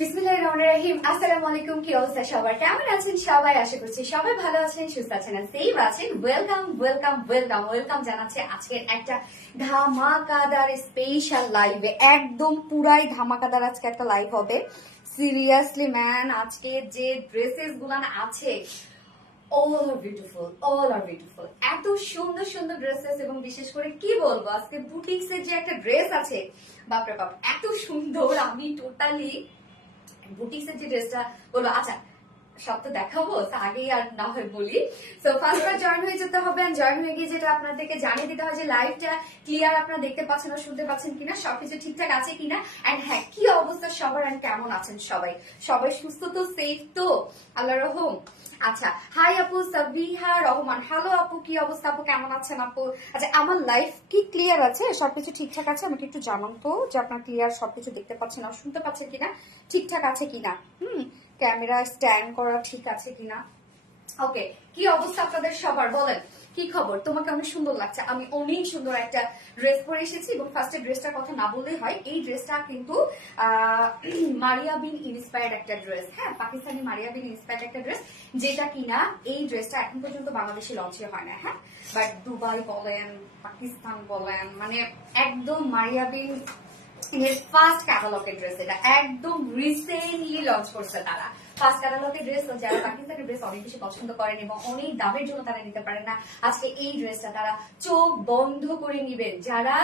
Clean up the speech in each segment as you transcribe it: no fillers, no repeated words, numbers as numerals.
বিসমিল্লাহির রহমানির রহিম। আসসালামু আলাইকুম। কি অবস্থা সবার, কেমন আছেন সবাই? আশা করছি সবাই ভালো আছেন, সুস্থ আছেন আর সেফ আছেন। ওয়েলকাম ওয়েলকাম ওয়েলকাম ওয়েলকাম জানাচ্ছি আজকের একটা ধামাকাদার স্পেশাল লাইভে। একদম পুরাই ধামাকাদার আজকে একটা লাইভ হবে। সিরিয়াসলি ম্যান, আজকে যে ড্রেসেস গুলান আছে all are beautiful, all are beautiful, এত সুন্দর সুন্দর ড্রেসেস। এবং বিশেষ করে কি বলবো, আজকে বুটিক্স এর যে একটা ড্রেস আছে, বাপরে বাপ এত সুন্দর। আমি টোটালি বুটিক্স এর যে ড্রেসটা বলবো, আচ্ছা সব তো দেখাবো, আগেই আর না হয় বলি। সো ফার্স্ট বার জয়েন হয়ে যেতে হবে। জয়েন হয়ে গিয়ে যেটা আপনাদেরকে জানিয়ে দিতে হয় যে লাইভটা ক্লিয়ার আপনারা দেখতে পাচ্ছেন আর শুনতে পাচ্ছেন কিনা, সবকিছু ঠিকঠাক আছে কিনা, এন্ড হ্যাঁ কি অবস্থা সবার, এন্ড কেমন আছেন সবাই, সবাই সুস্থ তো, সেফ তো, আল্লাহ রহম। আচ্ছা, হাই আপু সাবিহা রহমান, হ্যালো আপু, কি অবস্থা আপু, কেমন আছেন আপু? আচ্ছা, আমার লাইফ কি ক্লিয়ার আছে, সবকিছু ঠিকঠাক আছে? আমাকে একটু জানান তো যে আপনার ক্লিয়ার সবকিছু দেখতে পাচ্ছেন আর শুনতে পাচ্ছেন কিনা, ঠিকঠাক আছে কিনা। ক্যামেরা স্ট্যান্ড করা ঠিক আছে কিনা। ওকে, কি অবস্থা আপনাদের সবার, বলেন কি খবর? তোমাকে অনেক সুন্দর লাগছে। আমি অনেক সুন্দর একটা ড্রেস পরে এসেছি এবং ফার্স্টে ড্রেসটার কথা না বললেই হয়। এই ড্রেসটা কিন্তু মারিয়া বিন ইন্সপায়ার্ড একটা ড্রেস। হ্যাঁ, পাকিস্তানি মারিয়া বিন ইন্সপায়ার্ড একটা ড্রেস, যেটা কিনা এই ড্রেসটা এখন পর্যন্ত বাংলাদেশে লঞ্চ হয় না। হ্যাঁ, বাট দুবাই বলেন, পাকিস্তান বলেন, মানে একদম মারিয়া বিন ফার্স্ট ক্যাটালগের ড্রেস। এটা একদম রিসেন্টলি লঞ্চ করছে তারা। ফার্স্ট ক্যাটালগের ড্রেস যারা পাকিস্তানের ড্রেস অনেক বেশি পছন্দ করেন এবং অনেক দামের জন্য তারা নিতে পারেন না, আজকে এই ড্রেসটা তারা চোখ বন্ধ করে নিবেন। যারা,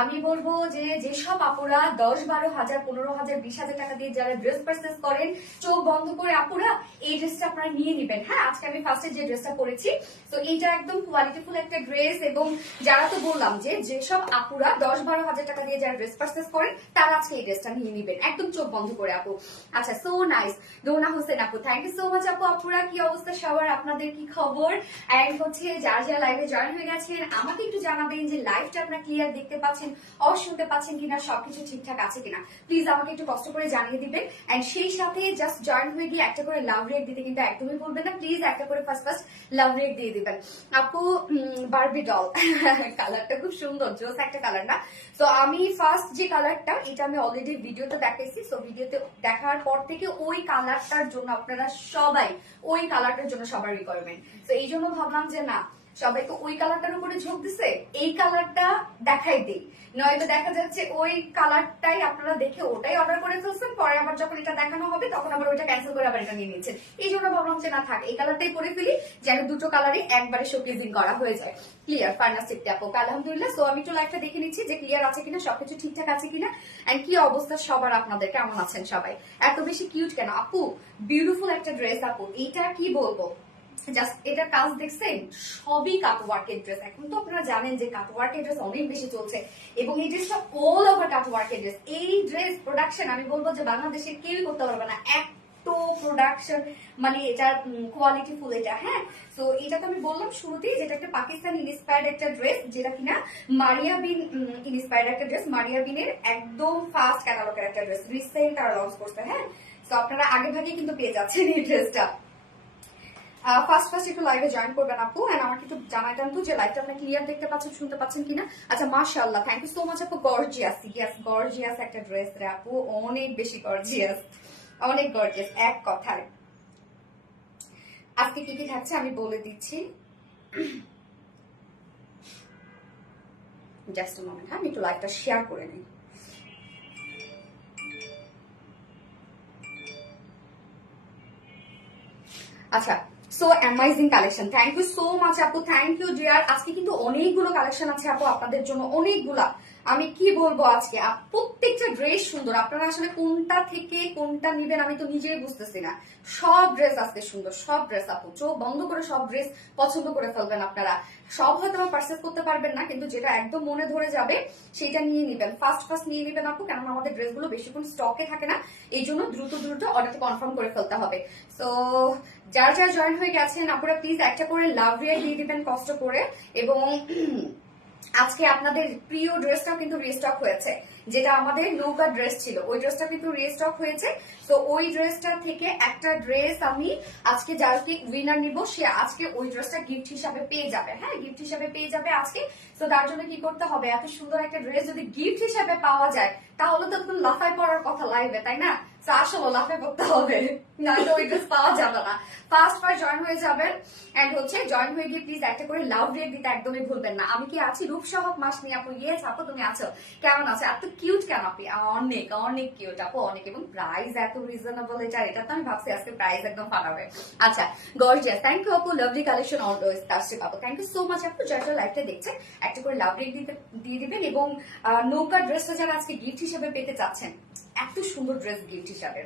আমি বলবো যে যেসব আপুরা 10-12 হাজার 15,000 20,000 টাকা দিয়ে যারা ড্রেস পারচেস করেন, চোখ বন্ধ করে আপুরা এই ড্রেসটা আপনারা নিয়ে নিবেন। হ্যাঁ, আজকে আমি ফার্স্টে যে ড্রেসটা পরেছি, তো এইটা একদম কোয়ালিটিফুল একটা ড্রেস। এবং যারা, তো বললাম যে যেসব আপুরা 10-12 হাজার টাকা দিয়ে যারা ড্রেস পারচেস করেন, তারা আজকে এই ড্রেসটা নিয়ে নিবেন একদম চোখ বন্ধ করে আপু। আচ্ছা, সো নাইস দোনা হোসেন আপু, থ্যাংক ইউ সো মাচ আপু। আপুরা কি অবস্থা সবার, আপনাদের কি খবর? এন্ড হচ্ছে যারা যারা লাইভে জয়েন হয়ে গেছেন, আমাকে একটু জানাবেন যে লাইভটা আপনারা ক্লিয়ার দেখতে পাচ্ছেন, শুনতে পাচ্ছেন কিনা, সবকিছু ঠিকঠাক আছে কিনা। প্লিজ আমাকে একটু কষ্ট করে জানিয়ে দিবেন। এন্ড সেই সাথে জাস্ট জয়েন হয়ে গিয়ে একটা করে লাভ রেক দিতে কিন্তু একদমই ভুলবেন না। প্লিজ একটা করে ফার্স্ট লাভ রেক দিয়ে দিবেন আপু। বারবি ডল কালারটা খুব সুন্দর, জোস একটা কালার না? তো আমি ফার্স্ট যে কালারটা, এটা আমি অলরেডি ভিডিওতে দেখাইছি। সো ভিডিওতে দেখার পর থেকে ওই কালারটার জন্য আপনারা সবাই, ওই কালারটার জন্য সবার রিকোয়ারমেন্ট। তো এই জন্য ভাবলাম যে না, সবাই তো ওই কালারটার উপরে ঝোঁক দিছে, এই কালারটা দেখাই দিই। নয়তো দেখা যাচ্ছে ওই কালারটাই আপনারা দেখে ওটাই অর্ডার করে ফেলছেন, পরে আবার যখন এটা দেখানো হবে তখন আবার ওইটা ক্যান্সেল করে আবার এটা নিয়ে নিচ্ছেন। এই জন্য ভাবলাম যে না থাক, এই কালারটাই পরে ফেলি, যেন দুটো কালারই একবারে শোকেজিং করা হয়ে যায়। ক্লিয়ার ফার্নাস্টিক আপু, আলহামদুলিল্লাহ। সো আমি একটু লাইভটা দেখে নিচ্ছি যে ক্লিয়ার আছে কিনা, সবকিছু ঠিকঠাক আছে কিনা, এন্ড কি অবস্থা সবার, আপনাদের কেমন আছেন সবাই? এত বেশি কিউট কেন আপু? বিউটিফুল একটা ড্রেস আপু, এটা কি বলবো, জাস্ট এটা কাজ দেখছেন, সবই কাটওয়ার্কের ড্রেস। এখন তো আপনারা জানেন যে কাটওয়ার্কের ড্রেস অনেক বেশি চলছে এবং এই ড্রেসটা অল ওভার কাটওয়ার্কের ড্রেস। এই ড্রেস প্রোডাকশন আমি বলবো যে বাংলাদেশে কেউই করতে পারবে না, এত প্রোডাকশন, মানে এটা কোয়ালিটি ফুল এটা। হ্যাঁ, তো এটা তো আমি বললাম শুরুতেই, যেটা একটা পাকিস্তানি ইন্সপায়ার্ড একটা ড্রেস, যেটা কিনা মারিয়া বিন ইন্সপায়ার্ড একটা ড্রেস। মারিয়া বিনের একদম ফার্স্ট ক্যাটালগের একটা ড্রেস, রিসেন্ট তারা লঞ্চ করছে। হ্যাঁ, তো আপনারা আগে ভাগে কিন্তু পেয়ে যাচ্ছেন এই ড্রেসটা। ফার্স্ট একটু লাইভে জয়েন করবেন আপু, এন্ড আমাকে একটু জানাইতেন তো যে লাইভটা আপনি ক্লিয়ার দেখতে পাচ্ছেন, শুনতে পাচ্ছেন কিনা। আচ্ছা, মাশাআল্লাহ, থ্যাংক ইউ সো মাচ আপু। গর্জিয়াস, ইয়েস গর্জিয়াস একটা ড্রেস রে আপু, অনেক বেশি গর্জিয়াস, অনেক গর্জিয়াস এক কথায়। আজকে কি কি থাকছে আমি বলে দিচ্ছি, জাস্ট আ মোমেন্ট। হ্যাঁ, আমি একটু লাইভটা শেয়ার করে নিই। আচ্ছা, so amazing collection, thank you so much আপু, থ্যাংক ইউ ডিয়ার। আজকে কিন্তু অনেকগুলো কালেকশন আছে আপু আপনাদের জন্য, অনেকগুলা। আমি কি বলবো, আজকে প্রত্যেকটা ড্রেস সুন্দর। আপনারা আসলে কোনটা থেকে কোনটা নিবেন আমি তো নিজেই বুঝতেছি না। সব ড্রেস আজকে সুন্দর, সব ড্রেস আপু চোখ বন্ধ করে সব ড্রেস পছন্দ করে ফেলবেন আপনারা। সব হয়তো পারচেস করতে পারবেন না, কিন্তু যেটা একদম মনে ধরে যাবে সেটা নিয়ে নিবেন, ফার্স্ট নিয়ে নিবেন আপু, কেননা আমাদের ড্রেসগুলো বেশিক্ষণ স্টকে থাকে না, এই জন্য দ্রুত অর্ডারটা কনফার্ম করে ফেলতে হবে। তো যারা যারা জয়েন হয়ে গেছেন আপনারা প্লিজ একটা করে লাভ রিয়া দিয়ে দিবেন কষ্ট করে। এবং আজকে আপনাদের প্রিয় ড্রেসটাও কিন্তু রিস্টক হয়েছে, যেটা আমাদের নৌকা ড্রেস ছিল, ওই ড্রেসটা কিন্তু রিস্টক হয়েছে। তো ওই ড্রেসটা থেকে একটা ড্রেস আমি আজকে যাকে উইনার নিব, সে আজকে ওই ড্রেসটা গিফট হিসাবে পেয়ে যাবে। হ্যাঁ, গিফট হিসাবে পেয়ে যাবে আজকে। তো তার জন্য কি করতে হবে, এত সুন্দর একটা ড্রেস যদি গিফট হিসাবে পাওয়া যায় তাহলে তো একদম লাফায় পড়ার কথা লাইভে, তাই না? আসলে লাফে পড়তে হবে, নয়তো ওই ড্রেস পাওয়া যাবে না। ফার্স্ট জয়েন হয়ে যাবেন, এন্ড হচ্ছে জয়েন হয়ে গিয়ে প্লিজ একটা করে লাভ রেট দিতে একদমই ভুলবেন না। আমি কি আছি রূপসহক মাসনি আপু? ইয়েস আপু, তুমি আছো? কেমন আছো? এত কিউট কেন আপনি? অনেক অনেক কিউট আপু, অনেক। এবং প্রাইস এত রিজনেবল, এটা তো আমি ভাবছি আজকে প্রাইস একদম ফাটাবে। আচ্ছা, গর্জিয়াস, থ্যাংক ইউ আপু, লাভলি কালেকশন অলওয়েজ তাসরিফ আপু, থ্যাংক ইউ সো মাচ আপু। যারা লাইভটা দেখছেন একটা করে লাভ রেট দিয়ে দিবেন। এবং নৌকা ড্রেসটা যারা আজকে গিফট হিসেবে পেতে চাচ্ছেন, এত সুন্দর ড্রেস গিফট হিসাবে,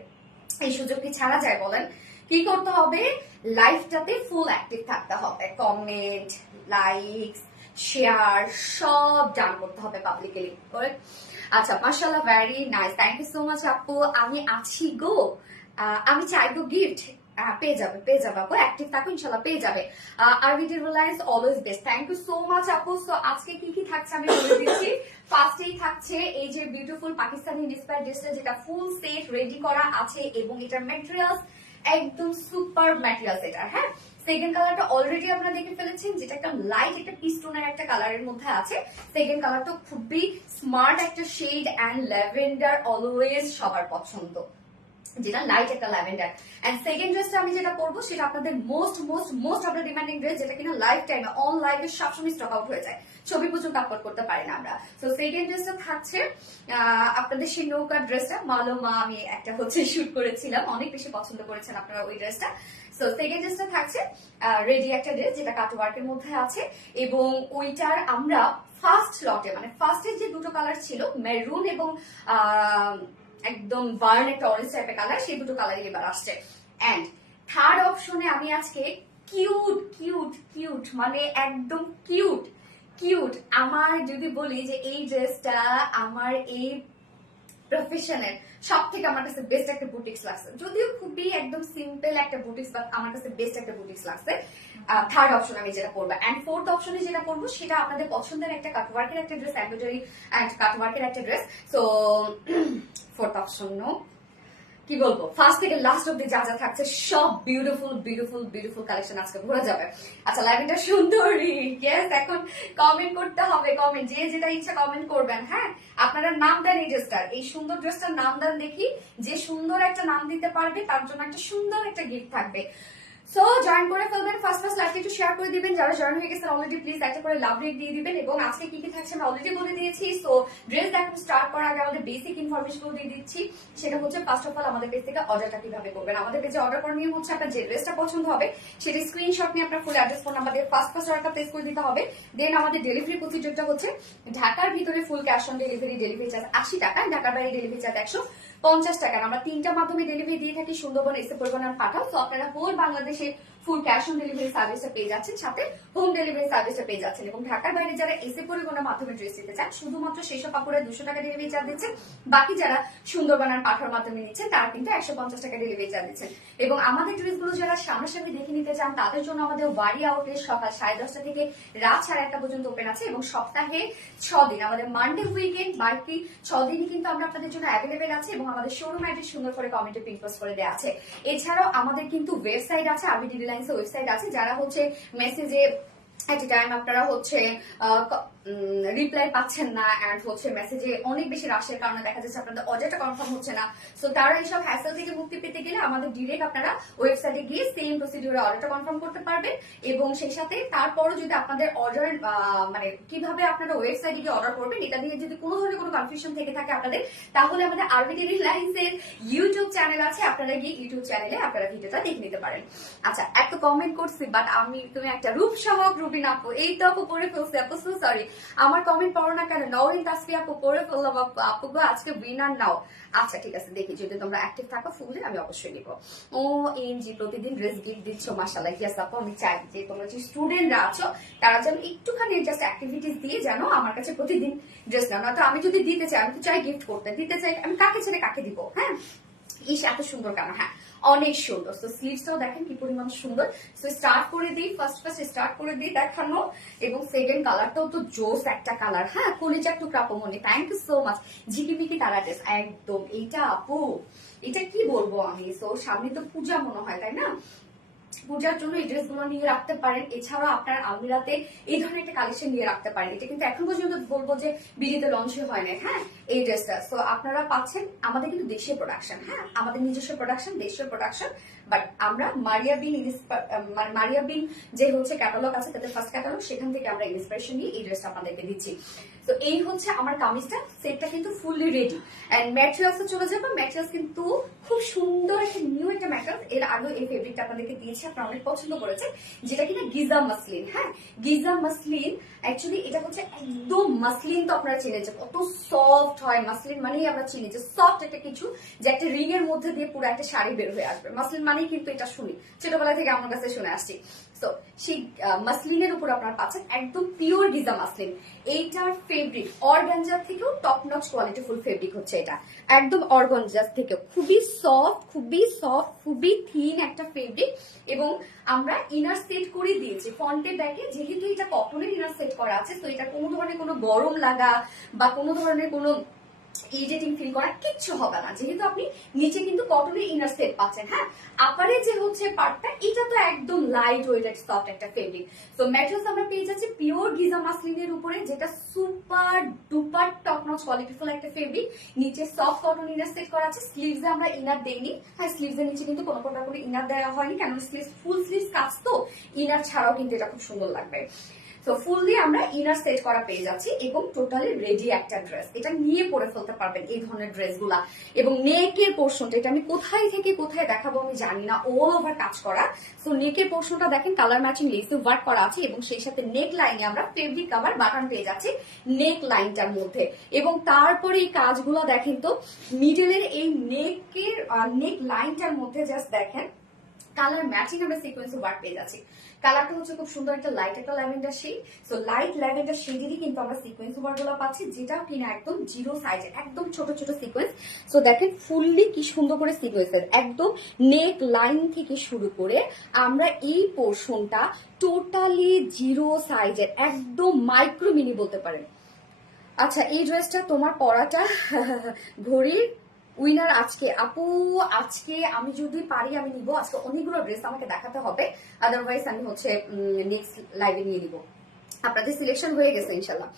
এই সুযোগ কি ছাড়া যায় বলেন? কি করতে হবে? লাইফটাতে ফুল অ্যাক্টিভ থাকতে হবে, কমেন্ট, লাইকস, শেয়ার সব ডান করতে হবে পাবলিকলি। আচ্ছা, মাশাআল্লাহ, very nice, thank you so much আপু। আমি আছি গো, আমি চাইবো গিফট, পেয়ে যাবে আপু, অ্যাক্টিভ থাকো, ইনশাল্লাহ পেয়ে যাবে। RBD Reliance always best, thank you so much আপু। সো আজকে কি কি থাকছে আমি বলে দিচ্ছি। ফার্স্টেই থাকছে এই যে বিউটিফুল পাকিস্তানি ইন্সপায়ার্ড ড্রেসটা, যেটা ফুল সেট রেডি করা আছে এবং এটার ম্যাটেরিয়ালস একদম সুপার ম্যাটেরিয়ালস এটা। হ্যাঁ, সেকেন্ড কালারটা অলরেডি আপনারা দেখে ফেলেছেন, যেটা একটা লাইট একটা পিস্টনের একটা কালারের মধ্যে আছে। সেকেন্ড কালারটা খুবই স্মার্ট একটা শেড অ্যান্ড ল্যাভেন্ডার, অলওয়েজ সবার পছন্দ, যেটা লাইট একটা ল্যাভেন্ডার। এন্ড সেকেন্ড ড্রেসটা আমি যেটা পরবো সেটা আপনাদের মোস্ট মোস্ট মোস্ট আপনার ডিমান্ডিং ড্রেস, যেটা কিনা লাইফ টাইমে অন লাইভে সবসময় স্টক আউট হয়ে যায়, ছবি পর্যন্ত আপলোড করতে পারি না আমরা। তো সেকেন্ড ড্রেসটা থাকছে আপনাদের সেই নৌকা ড্রেসটা, মালোমা আমি একটা হচ্ছে শুট করেছিলাম, অনেক বেশি পছন্দ করেছেন আপনারা ওই ড্রেসটা। সো সেকেন্ড ড্রেসটা থাকছে রেডি একটা ড্রেস, যেটা কাট ওয়ার্কের মধ্যে আছে। এবং ওইটার আমরা ফার্স্ট লটে, মানে ফার্স্টের যে দুটো কালার ছিল, মেরুন এবং একদম বার্ন একটা অরেঞ্জ টাইপের কালার, সেই দুটো কালারই এবার আসছে। এন্ড থার্ড অপশনে আমি আজকে কিউট কিউট কিউট, মানে একদম কিউট কিউট, আমার যদি বলি যে এই ড্রেসটা আমার এই প্রফেশনের সব থেকে আমার কাছে বেস্ট একটা বুটিক্স লাগছে, যদিও খুবই একদম সিম্পল একটা বুটিক্স, বাট আমার কাছে বেস্ট একটা বুটিক্স লাগছে। থার্ড অপশন আমি যেটা করবো। এন্ড ফোর্থ অপশনে যেটা করবো সেটা আপনাদের পছন্দের একটা কাটওয়ার্কের একটা ড্রেস, এমব্রয়ডারি এন্ড কাটওয়ার্কের একটা dress. So fourth option no, কি বলবো, ফার্স্ট থেকে লাস্ট অব্দি যা যা থাকছে সব বিউটিফুল বিউটিফুল বিউটিফুল কালেকশন আজকে ভরে যাবে। আচ্ছা, লাইভটা সুন্দরী, ইয়েস, এখন কমেন্ট করতে হবে, কমেন্ট যে যেটা ইচ্ছা কমেন্ট করবেন। হ্যাঁ, আপনারা নাম দেন এই ড্রেসটার, এই সুন্দর ড্রেসটার নাম দেন দেখি, যে সুন্দর একটা নাম দিতে পারবে তার জন্য একটা সুন্দর একটা গিফট থাকবে। সো জয়েন করে ফেলবেন, ফার্স্ট লাইভটা একটু শেয়ার করে দিবেন, যারা জয়েন হয়ে গেছেন অলরেডি প্লিজ একটা করে লাভ রেট দিয়ে দিবেন। এবং আজকে কি কি থাকছে আমি অলরেডি বলে দিয়েছি। সো ড্রেস দেখানো স্টার্ট করার আগে আমাদের বেসিক ইনফরমেশন দিয়ে দিচ্ছি, সেটা হচ্ছে ফার্স্ট অফ অল আমাদের পেজ থেকে অর্ডারটা কিভাবে করবেন। আমাদের পেজে অর্ডার করার নিয়ম হচ্ছে, আপনার যে ড্রেসটা পছন্দ হবে সেটা স্ক্রিনশট নিয়ে আপনার ফুল অ্যাড্রেস ফোন নাম্বার দিয়ে ফার্স্ট অর্ডারটা প্লেস করে দিতে হবে। দেন আমাদের ডেলিভারি প্রসিডিউরটা হচ্ছে, ঢাকার ভিতরে full cash on delivery, delivery charge 80 টাকা, ঢাকার বাইরে ডেলিভারি চার্জ 150 টাকা। আমরা 3টা মাধ্যমে ডেলিভারি দিয়ে থাকি, সুন্দরবন, এসে পরিবহন আর পাঠাও। তো আপনারা হোল বাংলাদেশে ফুল ক্যাশ অন ডেলিভারি সার্ভিসটা পেয়ে যাচ্ছেন, সাথে হোম ডেলিভারি সার্ভিসটা পেয়ে যাচ্ছেন। এবং ঢাকার বাইরে যারা এসে পরিবহনের মাধ্যমে ড্রেস নিতে চান, শুধুমাত্র সেসব আপুরা 200 টাকা ডেলিভারি চার্জ দিচ্ছেন। বাকি যারা সুন্দরবন আর পাঠার মাধ্যমে নিচ্ছেন তারা কিন্তু 150 টাকা ডেলিভারি চার্জ দিচ্ছেন। এবং আমাদের ড্রেসগুলো যারা সামনাসামনি দেখে নিতে চান, তাদের জন্য আমাদের ওয়ারি আউটলেট সকাল 10:30টা থেকে রাত 1:30টা পর্যন্ত ওপেন আছে। এবং সপ্তাহে 6 দিন, আমাদের মানডে উইকেন্ড বাকি 6 দিনই কিন্তু আমরা আপনাদের জন্য অ্যাভেলেবেল আছে। এবং আমাদের শোরুম অ্যাড্রেস সুন্দর করে কমেন্টে পিন পোস্ট করে দেওয়া আছে। এছাড়াও আমাদের কিন্তু ওয়েবসাইট আছে, আরবিডি রিলায়েন্সের ওয়েবসাইট আছে, যারা হচ্ছে মেসেজে এট এ টাইম আপনারা হচ্ছে রিপ্লাই পাচ্ছেন না, এন্ড হচ্ছে মেসেজে অনেক বেশি রাশের কারণে দেখা যাচ্ছে আপনাদের অর্ডারটা কনফার্ম হচ্ছে না। সো তারা এইসব হ্যাসেল থেকে মুক্তি পেতে গেলে আমাদের ডিরেক্ট আপনারা ওয়েবসাইটে গিয়ে সেম প্রসিডিউরে অর্ডারটা কনফার্ম করতে পারবেন। এবং সেই সাথে তারপরও যদি আপনাদের অর্ডার মানে কিভাবে আপনারা ওয়েবসাইটে গিয়ে অর্ডার করবেন এটা নিয়ে যদি কোনো ধরনের কোনো কনফিউশন থেকে থাকে আপনাদের, তাহলে আমাদের আরবিডি রিলায়েন্সের ইউটিউব চ্যানেল আছে, আপনারা গিয়ে ইউটিউব চ্যানেলে আপনারা ভিডিওটা দেখে নিতে পারেন। আচ্ছা, একটা কমেন্ট করছি, বাট তুমি একটা রূপসহক রুবিন আপু, এই তো আপু পড়ে ফেলছি আপু, সো সরি, আমার কমেন্ট পড়ো না কেন? নওরিন তাসফি আপু পড়ে ফেললাম আপু, আজকে উইনার নাও। আচ্ছা ঠিক আছে, দেখি যদি তোমরা অ্যাক্টিভ থাকো ফুললে আমি অবশ্যই নিব। ও এনজি, প্রতিদিন ড্রেস গিফট দিচ্ছ, মাশাআল্লাহ। ইয়েস আপু, আমি চাই যে তোমরা যে স্টুডেন্টরা আছো তারা যেন একটুখানি জাস্ট অ্যাক্টিভিটিস দিয়ে যেন আমার কাছে প্রতিদিন ড্রেস নাও। নয়তো আমি যদি দিতে চাই, আমি তো চাই গিফট করতে, দিতে চাই, আমি কাকে ছেড়ে কাকে দিব? হ্যাঁ, ইস এত সুন্দর কেন? হ্যাঁ, অনেক সুন্দর। তো স্লিভসটাও দেখেন কি পরিমাণ সুন্দর। সো স্টার্ট করে দিই, ফার্স্ট স্টার্ট করে দিই দেখানো। এবং সেকেন্ড কালারটাও তো জোস একটা কালার। হ্যাঁ, কলিজা একটু ক্রাপমনি, থ্যাংক ইউ সো মাচ। ঝিকিমিকি তারা ড্রেস একদম, এইটা আপু এটা কি বলবো আমি। সো সামনে তো পূজা মনে হয়, তাই না? পূজার জন্য এই ড্রেসগুলো নিয়ে রাখতে পারেন। এছাড়াও আপনার আলমিরাতে এই ধরনের একটা কালেকশন নিয়ে রাখতে পারেন। এটা কিন্তু এখন পর্যন্ত বলবো যে বিডিতে লঞ্চ হয় না, হ্যাঁ, এই ড্রেসটা। সো আপনারা পাচ্ছেন, আমাদের কিন্তু দেশীয় প্রোডাকশন, হ্যাঁ, আমাদের নিজস্ব প্রোডাকশন, দেশীয় প্রোডাকশন। বাট আমরা মারিয়া বিন যে হচ্ছে ক্যাটালগ আছে, তাদের ফার্স্ট ক্যাটালগ, সেখান থেকে আমরা ইন্সপিরেশন নিয়ে এই ড্রেসটা আপনাদেরকে দিচ্ছি। তো এই হচ্ছে আমার কামিজটা, সেটটা কিন্তু ফুললি রেডি। এন্ড ম্যাটেরিয়ালসে চলে যাবো। ম্যাটেরিয়ালস কিন্তু খুব সুন্দর একটা নিউ একটা ম্যাটেরিয়ালস। এর আগে এই ফেব্রিকটা আপনাদেরকে দিয়েছি, আপনারা অনেক পছন্দ করেছেন, যেটা কিনা গিজা মাসলিন। হ্যাঁ, গিজা মাসলিন অ্যাকচুয়ালি এটা হচ্ছে একদম মাসলিন। তো আপনারা চিনেছেন কত সফট হয় মাসলিন, মানেই আমরা চিনি যে সফট একটা কিছু, যে একটা রিং এর মধ্যে দিয়ে পুরো একটা শাড়ি বের হয়ে আসবে। মাসলিন মানেই কিন্তু এটা শুনি, ছোটবেলা থেকে আমার কাছে শুনে আসছি। তো সেই মাসলিনের উপর আপনারা পাচ্ছেন একদম পিওর গিজা মাসলিন। এইটার ফেব্রিক অর্গানজার থেকেও টপ নচ কোয়ালিটিফুল ফেব্রিক হচ্ছে এটা, একদম অর্গানজার থেকে খুবই সফট, খুবই থিন একটা ফেব্রিক। এবং আমরা ইনার সেট করে দিয়েছি ফ্রন্টে ব্যাকে, যেহেতু এটা কটনের ইনার সেট করা আছে, তো এটা কোনো ধরনের কোনো গরম লাগা বা কোনো ধরনের কোনো ইরিটেটিং ফিল করা কিচ্ছু হবে না, যেহেতু আপনি নিচে কিন্তু কটনের ইনার সেট পাচ্ছেন। হ্যাঁ, আপারে যে হচ্ছে পার্টটা, এটা তো একদম লাইট ওয়েট সফট একটা ফেব্রিক। তো ম্যাটেরিয়ালস আমরা পেয়ে যাচ্ছি পিওর গিজা মাসলিনের উপরে, যেটা সুপার ডুপার টপ নচ কোয়ালিটিফুল একটা ফেব্রিক। নিচে সফট কটন ইনার সেট করা আছে। স্লিভসে আমরা ইনার দেইনি। হ্যাঁ, স্লিভসের নিচে কিন্তু কোনো প্রকার করে ইনার দেওয়া হয়নি, কারণ স্লিভস ফুল স্লিভস কাজ, তো ইনার ছাড়াও কিন্তু এটা খুব সুন্দর লাগবে। তো ফুল দিয়ে আমরা ইনার সেট করা পেয়ে যাচ্ছি এবং টোটালি রেডি একটা ড্রেস। এটা নিয়ে পরে ফেলতে পারবেন এই ধরনের ড্রেসগুলা। এবং নেকের পোর্শনটা, এটা আমি কোথায় থেকে কোথায় দেখাবো আমি জানি না, অল ওভার কাজ করা। সো নেকের পোর্শনটা দেখেন কালার ম্যাচিং লেসে ওয়ার্ক করা আছে, এবং সেই সাথে নেক লাইনে আমরা ফেব্রিক কাভার বাটন পেয়ে যাচ্ছি নেক লাইনটার মধ্যে। এবং তারপরে এই কাজগুলো দেখেন তো, মিডলের এই নেক লাইনটার মধ্যে জাস্ট দেখেন কালার ম্যাচিং আমরা সিকোয়েন্স ওয়ার্ক পেয়ে যাচ্ছি। কালারটা হচ্ছে খুব সুন্দর একটা লাইট একটা lavender shade. So light lavender শেডেরই কিন্তু আমরা সিকোয়েন্স ওয়ার্ক গুলো পাচ্ছি, যেটা কিনা একদম জিরো সাইজে, একদম ছোট ছোট সিকোয়েন্স। সো দেখেন ফুললি কি সুন্দর করে সিকোয়েন্সের একদম নেক লাইন থেকে শুরু করে আমরা এই পোর্শনটা টোটালি জিরো সাইজের, একদম মাইক্রো মিনি বলতে পারেন। আচ্ছা, এই ড্রেসটা তোমার পরাটা ঘড়ির উইনার আজকে আপু। আজকে আমি যদি পারি আমি নিব। আজকে অনেকগুলো ড্রেস আমাকে দেখাতে হবে, আদারওয়াইজ আমি হচ্ছে নেক্সট লাইভে নিয়ে নিব। আপনাদের সিলেকশন হয়ে গেছে ইনশাল্লাহ।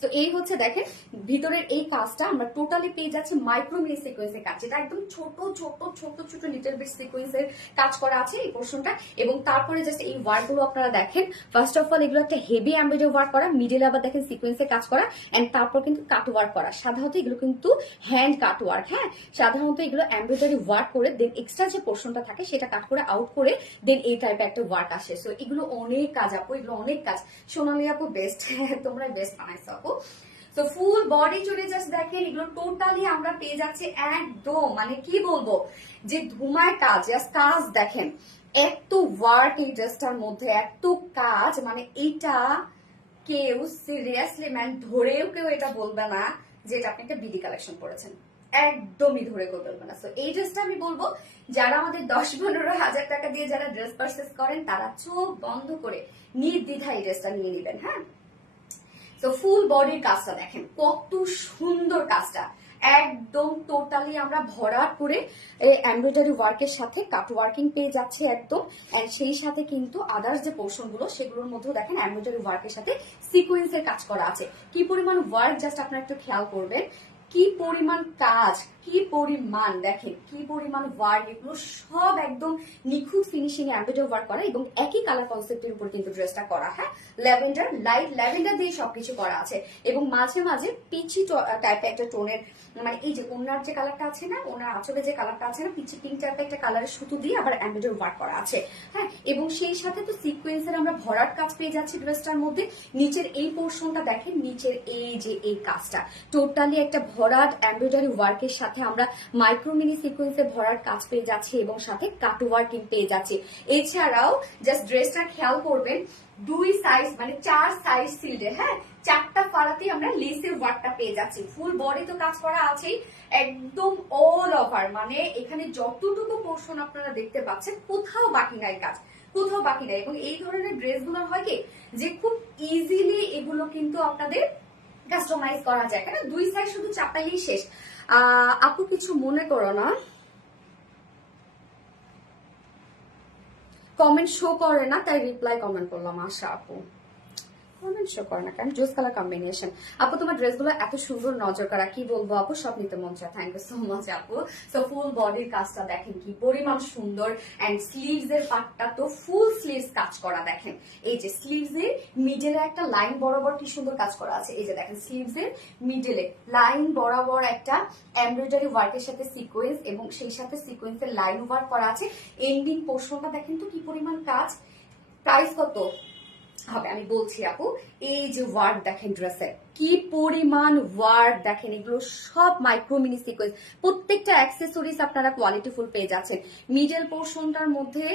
তো এই হচ্ছে দেখেন ভিতরের এই কাজটা আমরা টোটালি পেয়ে যাচ্ছি মাইক্রো মিনি সিকোয়েন্সের কাজ, যেটা একদম ছোট ছোট ছোট ছোট লিটল বিট সিকোয়েন্সের কাজ করা আছে এই পোর্শনটা। এবং তারপরে জাস্ট এই ওয়ার্ক গুলো আপনারা দেখেন, ফার্স্ট অফ অল এগুলো একটা হেভি এমব্রয়ডারি ওয়ার্ক করা, মিডলে আবার দেখেন সিকোয়েন্সের কাজ করা, এন্ড তারপর কিন্তু কাট ওয়ার্ক করা। সাধারণত এগুলো কিন্তু হ্যান্ড কাট ওয়ার্ক। হ্যাঁ, সাধারণত এগুলো এমব্রয়ডারি ওয়ার্ক করে দেন এক্সট্রা যে পোর্শনটা থাকে সেটা কাট করে আউট করে দেন এই টাইপের একটা ওয়ার্ক আসে। সো এগুলো অনেক কাজ আপু, এগুলো অনেক কাজ। সোনালী আপু বেস্ট, তোমরা বেস্ট বানাইছো আপু। তো ফুল বডি চলে জাস্ট দেখেন, এগুলো টোটালি আমরা পেয়ে যাচ্ছি একদম, মানে কি বলবো যে ধুমায় কাজ। জাস্ট কাজ দেখেন, এত ওয়ার্ক এই ড্রেসটার মধ্যে, এত কাজ, মানে এটা কেউ সিরিয়াসলি ম্যান ধরেও কেউ এটা বলবে না যে এটা আপনি একটা বিডি কালেকশন করেছেন, একদমই ধরে কেউ বলবে না। তো এই ড্রেসটা আমি বলবো যারা আমাদের 10-15 হাজার টাকা দিয়ে যারা ড্রেস পারচেস করেন, তারা চোখ বন্ধ করে নির্দ্বিধায় এই ড্রেসটা নিয়ে নেবেন। হ্যাঁ, তো ফুল বডির কাজটা দেখেন কত সুন্দর কাজটা, একদম টোটালি আমরা ভরাট করে এমব্রয়ডারি ওয়ার্কের সাথে কাট ওয়ার্কিং পেয়ে যাচ্ছে একদম। এন্ড সেই সাথে কিন্তু আদার্স যে পোর্শন গুলো সেগুলোর মধ্যেও দেখেন এমব্রয়ডারি ওয়ার্কের সাথে সিকোয়েন্সের কাজ করা আছে। কি পরিমাণ ওয়ার্ক জাস্ট আপনারা একটু খেয়াল করবেন, কি পরিমাণ কাজ, কি পরিমাণ দেখেন, কি পরিমাণ ওয়ার্ক, এগুলো সব একদম নিখুঁত ফিনিশিং এমব্রয়ডারি ওয়ার্ক করা এবং একই কালার কনসেপ্টের উপর কিন্তু ড্রেসটা করা। হ্যাঁ, ল্যাভেন্ডার, লাইট ল্যাভেন্ডার দিয়ে সবকিছু করা আছে এবং মাঝে মাঝে পিচি টাইপের একটা টোনের, মানে এই যে ওনার যে কালারটা আছে না, ওনার আঁচলে যে কালারটা আছে না, পিচি পিঙ্ক টাইপের একটা কালারের সুতো দিয়ে আবার এমব্রয়ডারি ওয়ার্ক করা আছে। হ্যাঁ, এবং সেই সাথে তো সিকোয়েন্সের আমরা ভরাট কাজ পেয়ে যাচ্ছি ড্রেসটার মধ্যে। নিচের এই পোর্শনটা দেখেন, নিচের এই যে এই কাজটা টোটালি একটা ভরাট এমব্রয়ডারি ওয়ার্কের সাথে আমরা মাইক্রো মিনি সিকোয়েন্সে ভরাট কাজ পেয়ে যাচ্ছি এবং সাথে কাট ওয়ার্কিং পেয়ে যাচ্ছি। এছাড়াও জাস্ট ড্রেসটা খেয়াল করবেন, 2 সাইজ মানে 4 সাইজ সিল্ডে, হ্যাঁ, 4টা ফাড়াতেই আমরা লেসের ওয়ার্কটা পেয়ে যাচ্ছি। ফুল বডি তো কাজ করা আছেই, একদম অল ওভার, মানে এখানে যতটুকু পোর্শন আপনারা দেখতে পাচ্ছেন কোথাও বাকি নাই কাজ, কোথাও বাকি নাই। এবং এই ধরনের ড্রেসগুলো হয় কি যে খুব ইজিলি এগুলো কিন্তু আপনাদের কাস্টমাইজ করা যায়, কেন 2 সাইজ শুধু চাপাইলেই শেষ। আপু কিছু মনে করো না, কমেন্ট শো করে না, তাই রিপ্লাই কমেন্ট করলাম। আশা আপু কমেন্ট শো করে না কেন? জোস কালার কম্বিনেশন। আপু তোমার ড্রেসগুলো এত সুন্দর, নজর করা, কি বলবো আপু, সব নিতে মন চায়। থ্যাংক ইউ সো মাচ আপু। সো ফুল বডির কাজটা দেখেন কি পরিমাণ সুন্দর, এন্ড স্লিভস এর পার্টটা তো ফুল স্লিভস কাজ করা। দেখেন এই যে স্লিভস এর মিডলে একটা লাইন বরাবর কি সুন্দর কাজ করা আছে। এই যে দেখেন স্লিভস এর মিডলে লাইন বরাবর একটা এমব্রয়ডারি ওয়ার্কের সাথে সিকোয়েন্স, এবং সেই সাথে সিকোয়েন্সের লাইন ওয়ার্ক করা আছে। এন্ডিং পোর্শনটা দেখেন তো কি পরিমাণ কাজ। প্রাইস কত হবে আমি বলছি আপু। এই যে ওয়ার্ক দেখেন ড্রেসের কি পরিমাণ ওয়ার্ক দেখেন, এগুলো সব মাইক্রো মিনি সিকোয়েন্স। প্রত্যেকটা অ্যাক্সেসরিজ আপনারা কোয়ালিটিফুল পেয়ে যাচ্ছেন। মিডল পোর্শনটার মধ্যে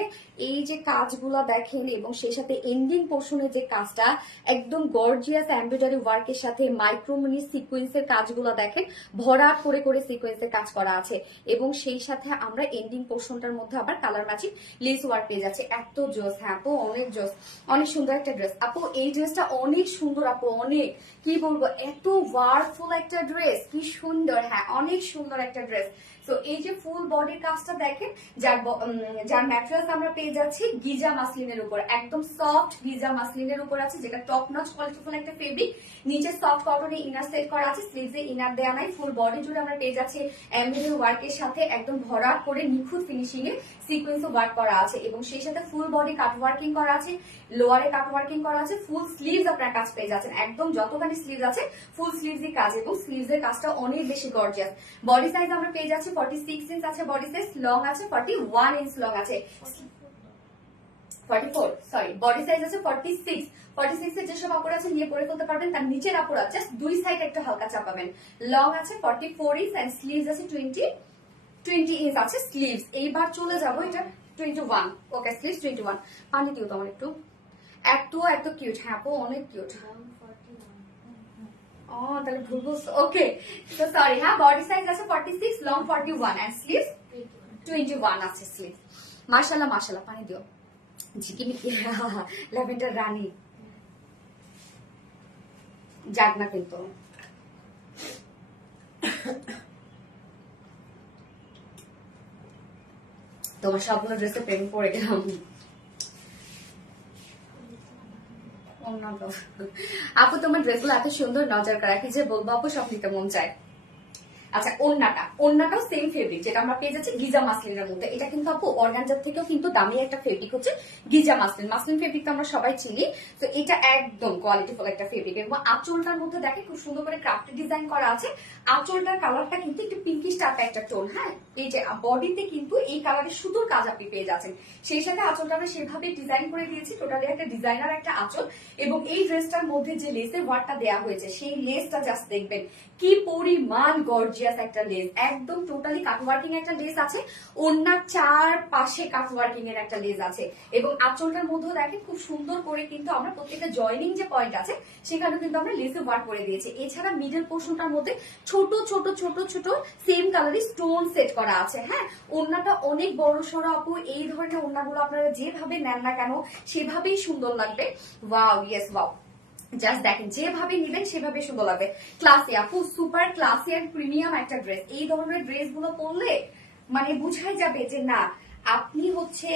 এই যে কাজগুলো দেখেন, এবং সেই সাথে এন্ডিং পোর্শনের যে কাজটা একদম গর্জিয়াস এমব্রয়ডারি ওয়ার্কের সাথে মাইক্রো মিনি সিকোয়েন্সের কাজগুলো দেখেন, ভরাট করে করে সিকোয়েন্সের কাজ করা আছে। এবং সেই সাথে আমরা এন্ডিং পোর্শনটার মধ্যে আবার কালার ম্যাচিং লেস ওয়ার্ক পেয়ে যাচ্ছে। এত জোস, হ্যাঁ আপু অনেক জোস, অনেক সুন্দর একটা ড্রেস আপু। এই ড্রেসটা অনেক সুন্দর আপু, অনেক কি বলবো, এত ওয়ার্কফুল একটা ড্রেস, কি সুন্দর, হ্যাঁ অনেক সুন্দর একটা ড্রেস। তো এই যে ফুল বডির কাজটা দেখেন, যার ম্যাটেরিয়ালস আমরা পেয়ে যাচ্ছি গিজা মাসলিনের উপর, একদম সফট গিজা মাসলিনের উপর আছে, যেটা টপ নচ কোয়ালিটিফুল একটা ফেব্রিক। নিচে সফট কটনের ইনার সেট করা আছে, স্লিভসে ইনার দেওয়া নাই। ফুল বডি জুড়ে আমরা পেয়ে যাচ্ছি এমব্রয়ডারি ওয়ার্কের সাথে একদম ভরাট করে নিখুঁত ফিনিশিং এ সিকোয়েন্স ওয়ার্ক করা আছে, এবং সেই সাথে ফুল বডি কাট ওয়ার্কিং করা আছে, লোয়ারে কাট ওয়ার্কিং করা আছে। ফুল স্লিভস আপনার কাজ পেয়ে যাচ্ছেন, একদম যতখানি স্লিভস আছে ফুল স্লিভসই কাজ, এবং স্লিভস এর কাজটা অনেক বেশি গর্জিয়াস। বডি সাইজ আমরা পেয়ে যাচ্ছি 46 ইঞ্চ আছে বডি সাইজ, লং আছে 41 ইঞ্চ লং আছে, 44 সরি, বডি সাইজ আছে 46। 46 এর যেসব কাপড় আছে নিয়ে পরে ফেলতে পারবেন। তার নিচের কাপড় আছে দুই সাইড একটা হালকা চাপাবেন। লং আছে 44 ইঞ্চ এন্ড স্লিভস আছে 20 ইঞ্চ আছে স্লিভস। এইবার চলে যাবো এটা 21। ওকে স্লিভস 21। পানি দিও তোমার একটু, এত কিউট, হ্যাঁ আপু অনেক কিউট। ও তাহলে ভুল বলছো, ওকে তো সরি। হ্যাঁ বডি সাইজ আছে 46, লং 41 এন্ড স্লিভস 21 আছে স্লিভ। মাশাআল্লাহ মাশাআল্লাহ, পানি দিও। ঝিকিমিকি ল্যাভেন্ডার রানী যাক না কিন্তু। তোমার সবগুলো ড্রেসে প্রেম পড়ে গেলাম। আপু তোমার ড্রেসগুলো এত সুন্দর, নজর করা, কি যে বলবো আপু, সব নিতে মন চায়। আচ্ছা ওড়নাটাও সেম ফেব্রিক, যেটা আমরা পেয়ে যাচ্ছি গিজা মাসলিনের মধ্যে। এটা কিন্তু আপু অর্গানজার থেকেও কিন্তু দামি একটা ফেব্রিক হচ্ছে গিজা মাসলিন। মাসলিন ফেব্রিক তো আমরা সবাই চিনি, তো এটা একদম কোয়ালিটিফুল একটা ফেব্রিক। এবং আঁচলটার মধ্যে দেখে খুব সুন্দর করে ক্রাফটেড ডিজাইন করা আছে। আঁচলটার কালারটা কিন্তু একটু পিঙ্কিশ টাইপের একটা টোন, হ্যাঁ এই যে বডিতে কিন্তু এই কালারের সুন্দর কাজ আপনি পেয়ে যাচ্ছেন। সেই সাথে আঁচলটা আমরা সেভাবে ডিজাইন করে দিয়েছি, টোটালি একটা ডিজাইনার একটা আঁচল। এবং এই ড্রেসটার মধ্যে যে লেসের ওয়ার্কটা দেওয়া হয়েছে, সেই লেসটা জাস্ট দেখবেন কি পরিমাণ গর্জিয়াস একটা লেস, একদম টোটালি কাটওয়ার্কিং একটা লেস আছে। ওড়নার চার পাশে কাটওয়ার্কিং এর একটা লেস আছে, এবং আঁচলটার মধ্যেও দেখেন খুব সুন্দর করে কিন্তু আমরা প্রত্যেকটা জয়েনিং যে পয়েন্ট আছে সেখানে কিন্তু আমরা লেসে ওয়ার্ক করে দিয়েছি। এছাড়া মিডল পোর্শনটার মধ্যে ছোট ছোট ছোট ছোট সেম কালারের স্টোন সেট করা আছে। হ্যাঁ ওড়নাটা অনেক বড় সড়ো আপু, এই ধরনের ওড়নাগুলো আপনারা যেভাবে নেন না কেন সেভাবেই সুন্দর লাগবে। ওয়াও ইয়েস ওয়াও, জাস্ট দেখেন যেভাবে নিবেন সেভাবে সুন্দর লাগবে। ক্লাসি আপু, সুপার ক্লাসি এন্ড প্রিমিয়াম একটা ড্রেস। এই ধরনের ড্রেস গুলো পরলে মানে বুঝাই যাবে যে না আপনি হচ্ছে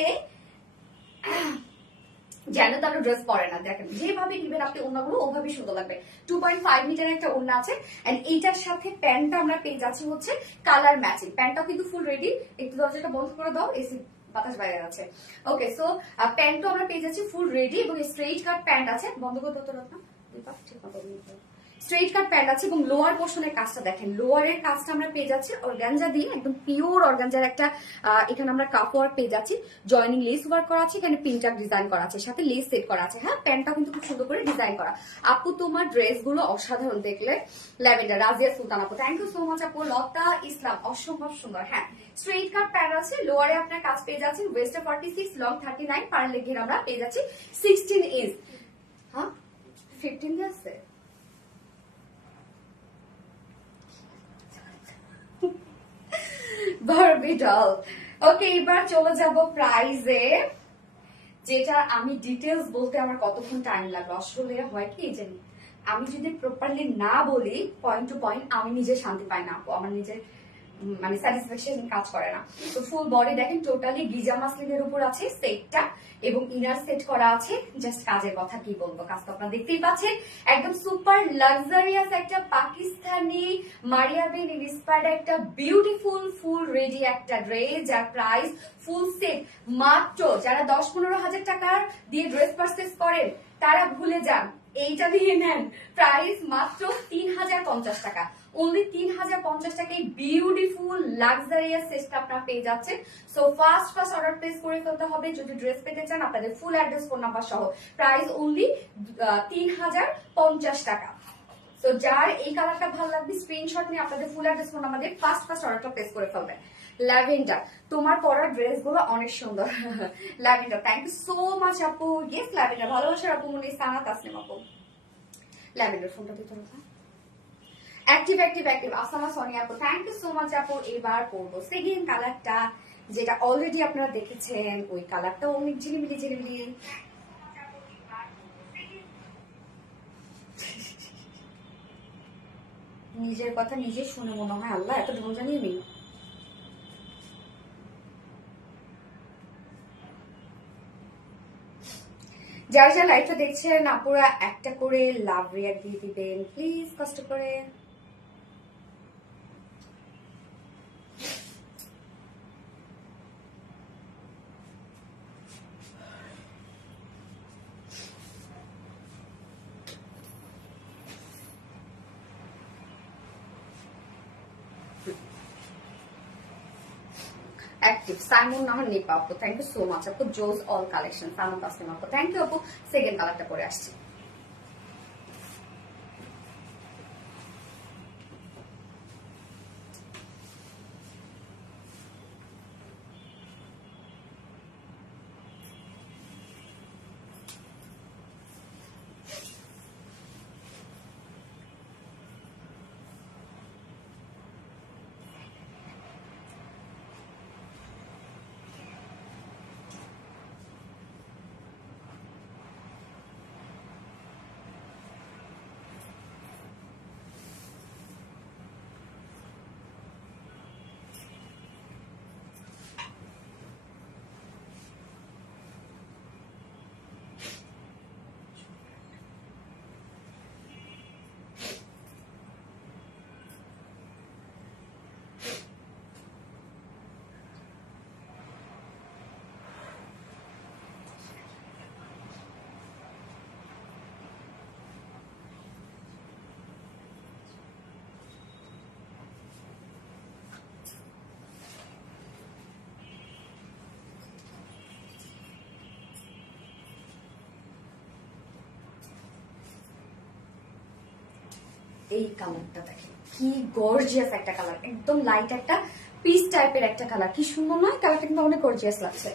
যেন তার ড্রেস পরে না। দেখেন যেভাবে নিবেন আপনি ওড়নাগুলো ওভাবে সুন্দর লাগবে। 2.5 মিটার একটা ওড়না আছে, এন্ড এইটার সাথে প্যান্টটা আমরা পেয়ে যাচ্ছি হচ্ছে কালার ম্যাচিং। প্যান্টটাও কিন্তু ফুল রেডি। একটু দরজাটা বন্ধ করে দাও, এসি বাতাস বাইরে আছে। ওকে সো প্যান্টও আমরা পেয়ে যাচ্ছি ফুল রেডি, এবং স্ট্রেইট কাট প্যান্ট আছে। বন্ধ করে ধরতে না, স্ট্রেইট কাট প্যান্ট আছে। এবং লোয়ার পোর্শনের কাজটা দেখেন, লোয়ারের কাজটা আমরা পেয়ে যাচ্ছি অর্গানজা দিয়ে, একদম পিওর অর্গানজার একটা এখানে আমরা কাপ ওয়ার্ক পেয়ে যাচ্ছি। জয়নিং লেস ওয়ার্ক করা আছে, এখানে পিনটাক ডিজাইন করা আছে, সাথে লেস সেট করা আছে। হ্যাঁ প্যান্টটা কিন্তু খুব সুন্দর করে ডিজাইন করা। আপু তোমার ড্রেস গুলো অসাধারণ দেখলে। ল্যাভেন্ডার রাজিয়া সুলতান আপু, থ্যাংক ইউ সো মাচ আপু। লতা ইসলাম অসম্ভব সুন্দর। হ্যাঁ স্ট্রেইট কাট প্যান্ট আছে, লোয়ারে আপনার কাজ পেয়ে যাচ্ছেন। ওয়েস্টে 46, লং 39, পার লেগের আমরা পেয়ে যাচ্ছি 16 ইঞ্চ। হ্যাঁ 15 আছে। Barbie doll. ওকে এবার চলে যাব প্রাইজে, যেটা আমি ডিটেলস বলতে আমার কতক্ষণ টাইম লাগবে। আসলে হয় কি যে আমি যদি প্রপারলি না বলি পয়েন্ট টু পয়েন্ট, আমি নিজে শান্তি পাই না আপু, আমার নিজের মানে স্যাটিসফ্যাকশন কাজ করে না। তো ফুল বডি দেখেন টোটালি গিজা মাসলিনের উপর আছে সেটটা এবং ইনার সেট করা আছে। জাস্ট কাজের কথা কি বলবো, কাজ তো আপনারা দেখতেই পাচ্ছেন। একদম সুপার লাক্সারিয়াস একটা পাকিস্তানি মারিয়া বিন ইন্সপায়ার্ড একটা বিউটিফুল ফুল রেডি একটা ড্রেস, যার প্রাইস ফুল সেট মাত্র, যারা 10-15 হাজার টাকার দিয়ে ড্রেস পারচেস করেন তারা ভুলে যান, এইটা দিয়ে নেন। প্রাইস মাত্র 3050 টাকা, অনলি 3050 টাকায় বিউটিফুল লাক্সারিয়াস সেটটা আপনারা পেয়ে যাচ্ছেন। সো ফার্স্ট অর্ডার প্লেস করে ফেলতে হবে যদি ড্রেস পেতে চান, আপনাদের ফুল অ্যাড্রেস, ফোন নাম্বার সহ। প্রাইস অনলি 3050 টাকা। সো যার এই কালারটা ভালো লাগবে স্ক্রিনশট নিয়ে আপনাদের ফুল অ্যাড্রেস, ফোন নাম্বার দিয়ে ফার্স্ট অর্ডারটা প্লেস করে ফেলবেন। ল্যাভেন্ডার, তোমার পরা ড্রেস গুলো অনেক সুন্দর। Lavender, thank you so much আপু। ইয়েস ল্যাভেন্ডার, ভালোবাসার আপু মনে সানা তাসনিম আপু। ল্যাভেন্ডার ফোনটা দিতে হবে। অ্যাক্টিভ আসামা সোনিয়া আপু, থ্যাংক ইউ সো মাচ আপু। এবার পরবো সেকেন্ড কালারটা, যেটা অলরেডি আপনারা দেখেছেন, ওই কালারটা অনেক ঝিলিমিলি ঝিলিমিলি। নিজের কথা নিজে শুনে মনে হয় আল্লাহ এত ঢোল জানিয়ে নেই। যারা যারা লাইভটা দেখছেন আপুরা একটা করে লাভ রিয়াক্ট দিয়ে দিবেন প্লিজ, কষ্ট করে। অ্যাক্টিভ সাইমন নাহার নিপা আপু, থ্যাংক ইউ সো মাচ আপু। জোজ অল কালেকশন, সালমান তাসলিম আপু, থ্যাংক ইউ আপু। সেকেন্ড কালারটা পরে আসছি। এই কালারটা দেখেন কি গর্জিয়াস একটা কালার, একদম লাইট একটা পিচ টাইপের একটা কালার, কি সুন্দর নয়? কালারটা কিন্তু অনেক গর্জিয়াস লাগছে।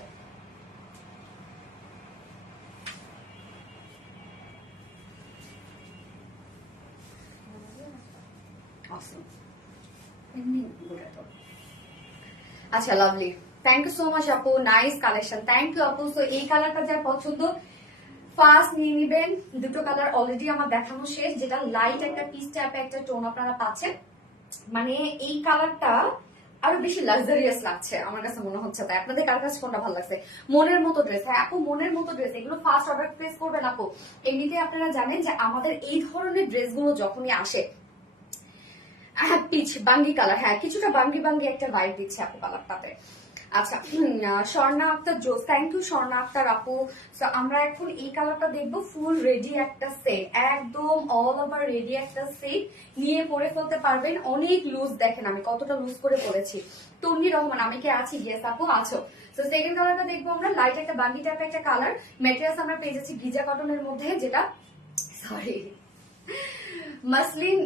আচ্ছা lovely, thank you so much আপু, নাইস কালেকশন, থ্যাংক ইউ আপু। সো এই কালারটা যার পছন্দ ফার্স্ট নিয়ে নিবেন। দুটো কালার অলরেডি আমার দেখানো শেষ, যেটা লাইট একটা পিচ টাইপের একটা টোন আপনারা পাচ্ছেন। মানে এই কালারটা আরো বেশি লাক্সারিয়াস লাগছে আমার কাছে মনে হচ্ছে। তাই আপনাদের কার কাছে কোনটা ভালো লাগছে? মনের মতো ড্রেস, হ্যাঁ আপু মনের মতো ড্রেস, এগুলো ফার্স্ট অর্ডার প্লেস করবেন আপু। এমনিতে আপনারা জানেন যে আমাদের এই ধরনের ড্রেসগুলো যখনই আসে, হ্যাঁ পিচ বাঙ্গি কালার, হ্যাঁ কিছুটা বাঙ্গি বাঙ্গি একটা ভাইব দিচ্ছে আপু কালারটাতে। আচ্ছা স্বর্ণা আক্তার জোস, থ্যাংক ইউ স্বর্ণা আক্তার আপু। আমরা এখন এই কালারটা দেখবো, ফুল রেডি একটা সেট, একদম অল ওভার রেডি একটা সেট নিয়ে পরে ফেলতে পারবেন। অনেক লুজ, দেখেন আমি কতটা লুজ করে পরেছি। তন্নি রহমান, আমি কি আছি? ইয়েস আপু আছো। তো সেকেন্ড কালারটা দেখবো আমরা, লাইট একটা বাঙ্গি টাইপের একটা কালার, ম্যাটেরিয়ালস আমরা পেয়ে যাচ্ছি গিজা কটনের মধ্যে, যেটা সরি মাসলিন,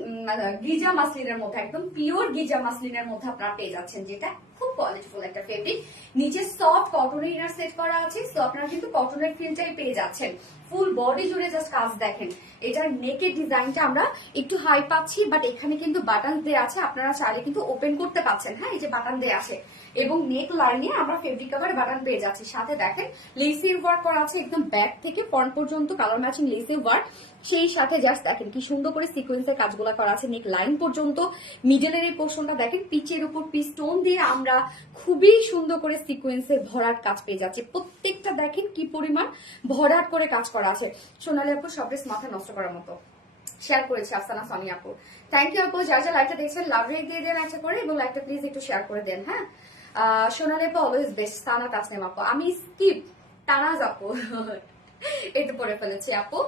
গিজা মাসলিনের মধ্যে, একদম পিওর গিজা মাসলিনের মধ্যে আপনারা পেয়ে যাচ্ছেন, যেটা খুব কোয়ালিটিফুল একটা ফেব্রিক। নিচে সফট কটনের ইনার সেট করা আছে, তো আপনারা কিন্তু কটনের ফিলটাই পেয়ে যাচ্ছেন। ফুল বডি জুড়ে জাস্ট কাজ দেখেন। এটার নেকের ডিজাইনটা আমরা একটু হাই পাচ্ছি, বাট এখানে কিন্তু বাটন দেয়া আছে, আপনারা চাইলে কিন্তু ওপেন করতে পাচ্ছেন। হ্যাঁ এই যে বাটন দেয়া আছে, এবং নেক লাইনে আমরা ফেব্রিক কভার বাটন পেয়ে যাচ্ছি। সাথে দেখেন লেসের ওয়ার্ক করা আছে একদম ব্যাক থেকে ফ্রন্ট পর্যন্ত, কালার ম্যাচিং লেসের ওয়ার্ক। সেই সাথে জাস্ট দেখেন কি সুন্দর করে সিকোয়েন্সের কাজগুলো করা আছে নেক লাইন পর্যন্ত। মিডলের এই পোর্শনটা দেখেন পিচের উপর পিচ স্টোন দিয়ে আমরা খুবই সুন্দর করে সিকোয়েন্সের ভরাট কাজ পেয়ে যাচ্ছি। প্রত্যেকটা দেখেন কি পরিমাণ ভরাট করে কাজ করা আছে। সোনালী আপু সব ড্রেস মাথা নষ্ট করার মতো শেয়ার করেছে আফসানা সানি আপু। থ্যাংক ইউ আপু, যার যা লাইকটা দেখছেন লাভ রেট দিয়ে দেন একটা করে, এবং লাইকটা প্লিজ একটু শেয়ার করে দেন। হ্যাঁ, সোনালী আপু অলওয়েজ বেস্ট। তানা তাসনিম আপু, আমি স্কিপ তানাজ আপু এটা পরে ফেলেছি আপু।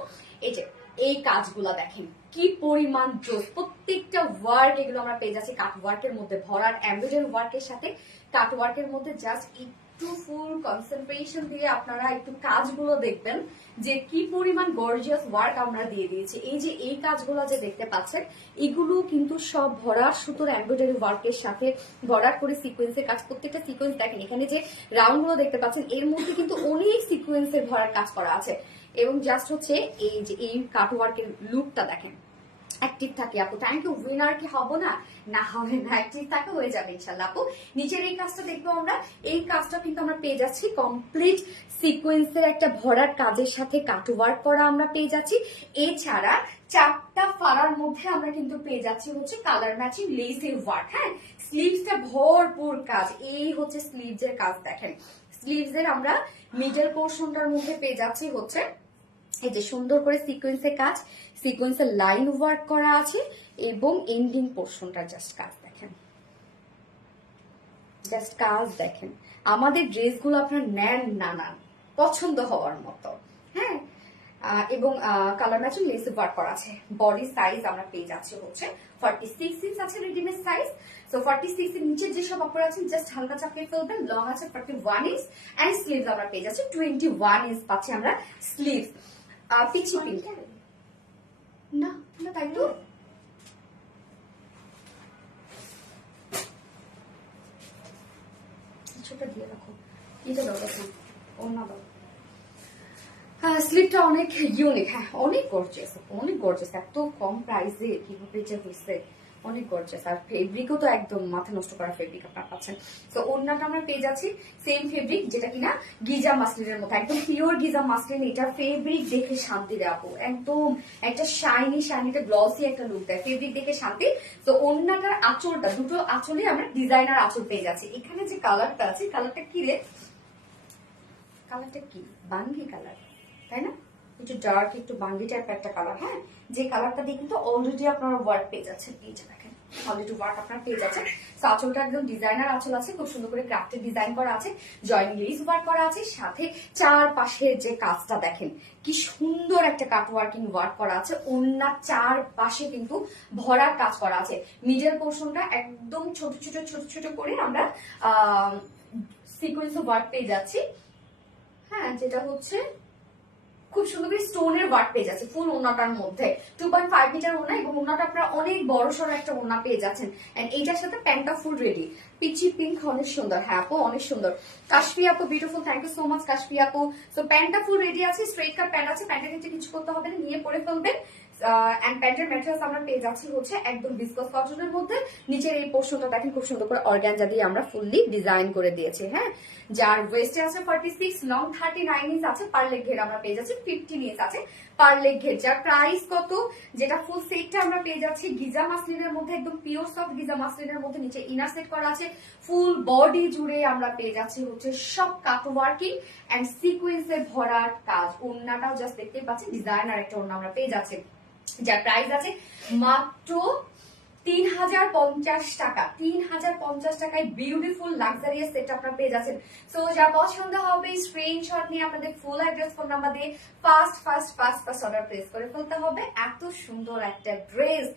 এই যে এই কাজগুলা দেখেন কি পরিমাণ জোস, প্রত্যেকটা ওয়ার্ক এগুলো আমরা পেয়ে যাচ্ছি কাট ওয়ার্কের মধ্যে ভরার এমব্রয়ডারি ওয়ার্কের সাথে কাট ওয়ার্কের মধ্যে। জাস্ট একটু ফুল কনসেন্ট্রেশন দিয়ে আপনারা একটু কাজগুলো দেখবেন যে কি পরিমাণ গর্জিয়াস ওয়ার্ক আমরা দিয়ে দিয়েছি। এই যে এই কাজগুলো যে দেখতে পাচ্ছেন এগুলো কিন্তু সব ভরার সুতোর এমব্রয়ডারি ওয়ার্কের সাথে ভরার করে সিকোয়েন্সের কাজ। প্রত্যেকটা সিকোয়েন্স দেখেন, এখানে যে রাউন্ড গুলো দেখতে পাচ্ছেন এর মধ্যে কিন্তু অনেক সিকোয়েন্সের ভরার কাজ করা আছে। এবং জাস্ট হচ্ছে এই যে এই কাট ওয়ার্কের লুকটা দেখেন অ্যাক্টিভ থাকে আপু। Thank you. উইনার কি হবো না? না হবে না, অ্যাক্টিভ থাকে হয়ে যাবে ইনশাল্লাহ আপু। নিচের এই কাজটা দেখবো আমরা, এই কাজটা কিন্তু আমরা পেয়ে যাচ্ছি কমপ্লিট সিকোয়েন্সের একটা ভরার কাজের সাথে কাট ওয়ার্ক করা আমরা পেয়ে যাচ্ছি। এছাড়া চারটা ফাড়ার মধ্যে আমরা কিন্তু পেয়ে যাচ্ছি হচ্ছে কালার ম্যাচিং লেসের ওয়ার্ক। হ্যাঁ, স্লিভসটা ভরপুর কাজ। এই হচ্ছে স্লিভস এর কাজ দেখেন। স্লিভস এর আমরা মিডল পোর্শনটার মধ্যে পেয়ে যাচ্ছি হচ্ছে এই যে সুন্দর করে সিকোয়েন্সের কাজ, সিকোয়েন্সের লাইন ওয়ার্ক করা আছে, এবং এন্ডিং পোর্শনটা জাস্ট কাজ দেখেন, জাস্ট কাজ দেখেন। আমাদের ড্রেসগুলো আপনারা নেন না না পছন্দ হওয়ার মতো। হ্যাঁ, এবং কালার ম্যাচিং লেস ওয়ার্ক করা আছে। বডি সাইজ আমরা পেয়ে যাচ্ছি হচ্ছে 46 ইঞ্চ আছে রেডিমেড সাইজ। তো 46 এর নিচে যেসব অপর আছেন জাস্ট হালকা চাপিয়ে ফেলবেন। লং আছে 41 ইঞ্চ এন্ড স্লিভস আমরা পেয়ে যাচ্ছি 21 ইঞ্চ পাচ্ছি আমরা স্লিভস। পিচি পিঙ্ক না না তাই তো কিছুটা দিয়ে রাখো, এটা দরকার অন্য দাও। হ্যাঁ, স্লিপটা অনেক ইউনিক। হ্যাঁ, অনেক গর্জিয়াস, অনেক গর্জিয়াস। এত কম প্রাইসে কিভাবে যে হয়েছে, অনেক গর্জিয়াস। আর ফেব্রিকও তো একদম মাথা নষ্ট করা ফেব্রিক আপনারা পাচ্ছেন। তো ওড়নাটা আমরা পেয়ে যাচ্ছি সেম ফেব্রিক, যেটা কিনা গিজা মাসলিনের মতো, একদম পিওর গিজা মাসলিন। এটা ফেব্রিক দেখে শান্তি দেয় আপু, একদম একটা শাইনি শাইনি একটা গ্লসি একটা লুক দেয়, ফেব্রিক দেখে শান্তি। তো ওড়নাটার আঁচলটা দুটো আঁচলে আমরা ডিজাইনার আঁচল পেয়ে যাচ্ছি। এখানে যে কালারটা আছে, কালারটা কি রে, কালারটা কি বাঙ্গি কালার তাই না, একটু ডার্ক একটু বাঙ্গি টাইপ একটা কালার। হ্যাঁ, যে কালারটা দিয়ে কিন্তু অলরেডি আপনারা ওয়ার্ক পেয়ে যাচ্ছেন। এই যে দেখেন অলরেডি ওয়ার্ক আপনারা পেয়ে যাচ্ছেন। আঁচলটা একদম ডিজাইনার আঁচল আছে, খুব সুন্দর করে ক্রাফটেড ডিজাইন করা আছে, জয়েন্ট লেস ওয়ার্ক করা আছে। সাথে চারপাশে যে কাজটা দেখেন কি সুন্দর একটা কাট ওয়ার্কিং ওয়ার্ক করা আছে। ওড়নার চারপাশে কিন্তু ভরার কাজ করা আছে। মিডল পোর্শনটা একদম ছোট ছোট ছোট ছোট করে আমরা সিকোয়েন্স ওয়ার্ক পেয়ে যাচ্ছি। হ্যাঁ, যেটা হচ্ছে খুব সুন্দর করে স্টোনের ওয়ার্ক পেয়ে যাচ্ছে ফুল ওড়নাটার মধ্যে। 2.5 মিটার ওড়না, এবং ওড়নাটা আপনারা অনেক বড় সড় একটা ওড়না পেয়ে যাচ্ছেন। এন্ড এইটার সাথে প্যান্টটা ফুল রেডি। পিচি পিঙ্ক অনেক সুন্দর। হ্যাঁ আপু অনেক সুন্দর। কাশফি আপু beautiful, thank you so much Kashfi আপু। তো প্যান্টটা ফুল রেডি আছে, স্ট্রেট কাট প্যান্ট আছে, প্যান্টের নিচে কিছু করতে হবে না, নিয়ে পরে ফেলবেন। এন্ড প্যান্টের ম্যাটেরিয়ালস আমরা পেয়ে যাচ্ছি হচ্ছে একদম বিসকস কটনের মধ্যে। নিচের এই পোর্শনটা দেখেন খুব সুন্দর করে অর্গানজা দিয়ে আমরা ফুললি ডিজাইন করে দিয়েছি। হ্যাঁ, যার ওয়েস্টে আছে 46, লং 39 ইঞ্চ আছে, পার লেগ ঘের আমরা পেয়ে যাচ্ছি 15 ইঞ্চ আছে পার লেগ ঘের। যার প্রাইস কত, যেটা ফুল সেটটা আমরা পেয়ে যাচ্ছি গিজা মাসলিনের মধ্যে, একদম পিওর সফট গিজা মাসলিনের মধ্যে। নিচে ইনার সেট করা আছে, ফুল বডি জুড়ে আমরা পেয়ে যাচ্ছি হচ্ছে সব কাট ওয়ার্কিং এন্ড সিকোয়েন্সের ভরার কাজ। ওড়নাটাও জাস্ট দেখতেই পাচ্ছেন ডিজাইনার একটা ওড়না আমরা পেয়ে যাচ্ছি, যার প্রাইস আছে মাত্র 3050 টাকা। 3050 টাকায় বিউটিফুল লাক্সারিয়াস সেট আপনারা পেয়ে যাচ্ছেন। সো যা পছন্দ হবে স্ক্রিনশট নিয়ে আপনাদের ফুল অ্যাড্রেস ফোন নাম্বার দিয়ে ফাস্ট অর্ডার প্লেস করে ফেলতে হবে। এত সুন্দর একটা ড্রেস,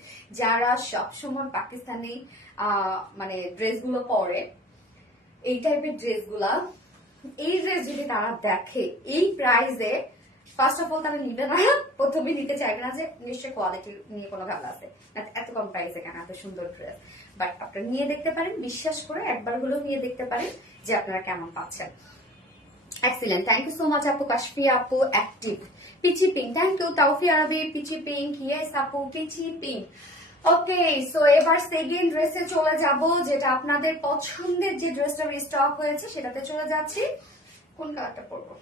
যারা সবসময় পাকিস্তানি মানে ড্রেসগুলো পরে, এই টাইপের ড্রেসগুলা, এই ড্রেস যদি তারা দেখে এই প্রাইসে, ফার্স্ট অফ অল তারা নিবে না, প্রথমে নিতে চাইবে না যে নিশ্চয় কোয়ালিটি নিয়ে কোনো ভালো আছে, এত কম প্রাইসে কেন এত সুন্দর ড্রেস। বাট আপনারা নিয়ে দেখতে পারেন, বিশ্বাস করে একবার হলেও নিয়ে দেখতে পারেন যে আপনারা কেমন পাচ্ছেন। Excellent, thank you so much আপু। কাশফি আপু active. Peachy pink, thank you. তাওফি আরবি পিচি পিঙ্ক, ইয়েস আপু পিচি পিঙ্ক। ওকে, সো এবার সেকেন্ড ড্রেসে চলে যাব, যেটা আপনাদের পছন্দের যে ড্রেসটা রিস্টক হয়েছে সেটাতে চলে যাচ্ছি। কোন কালারটা পরবো?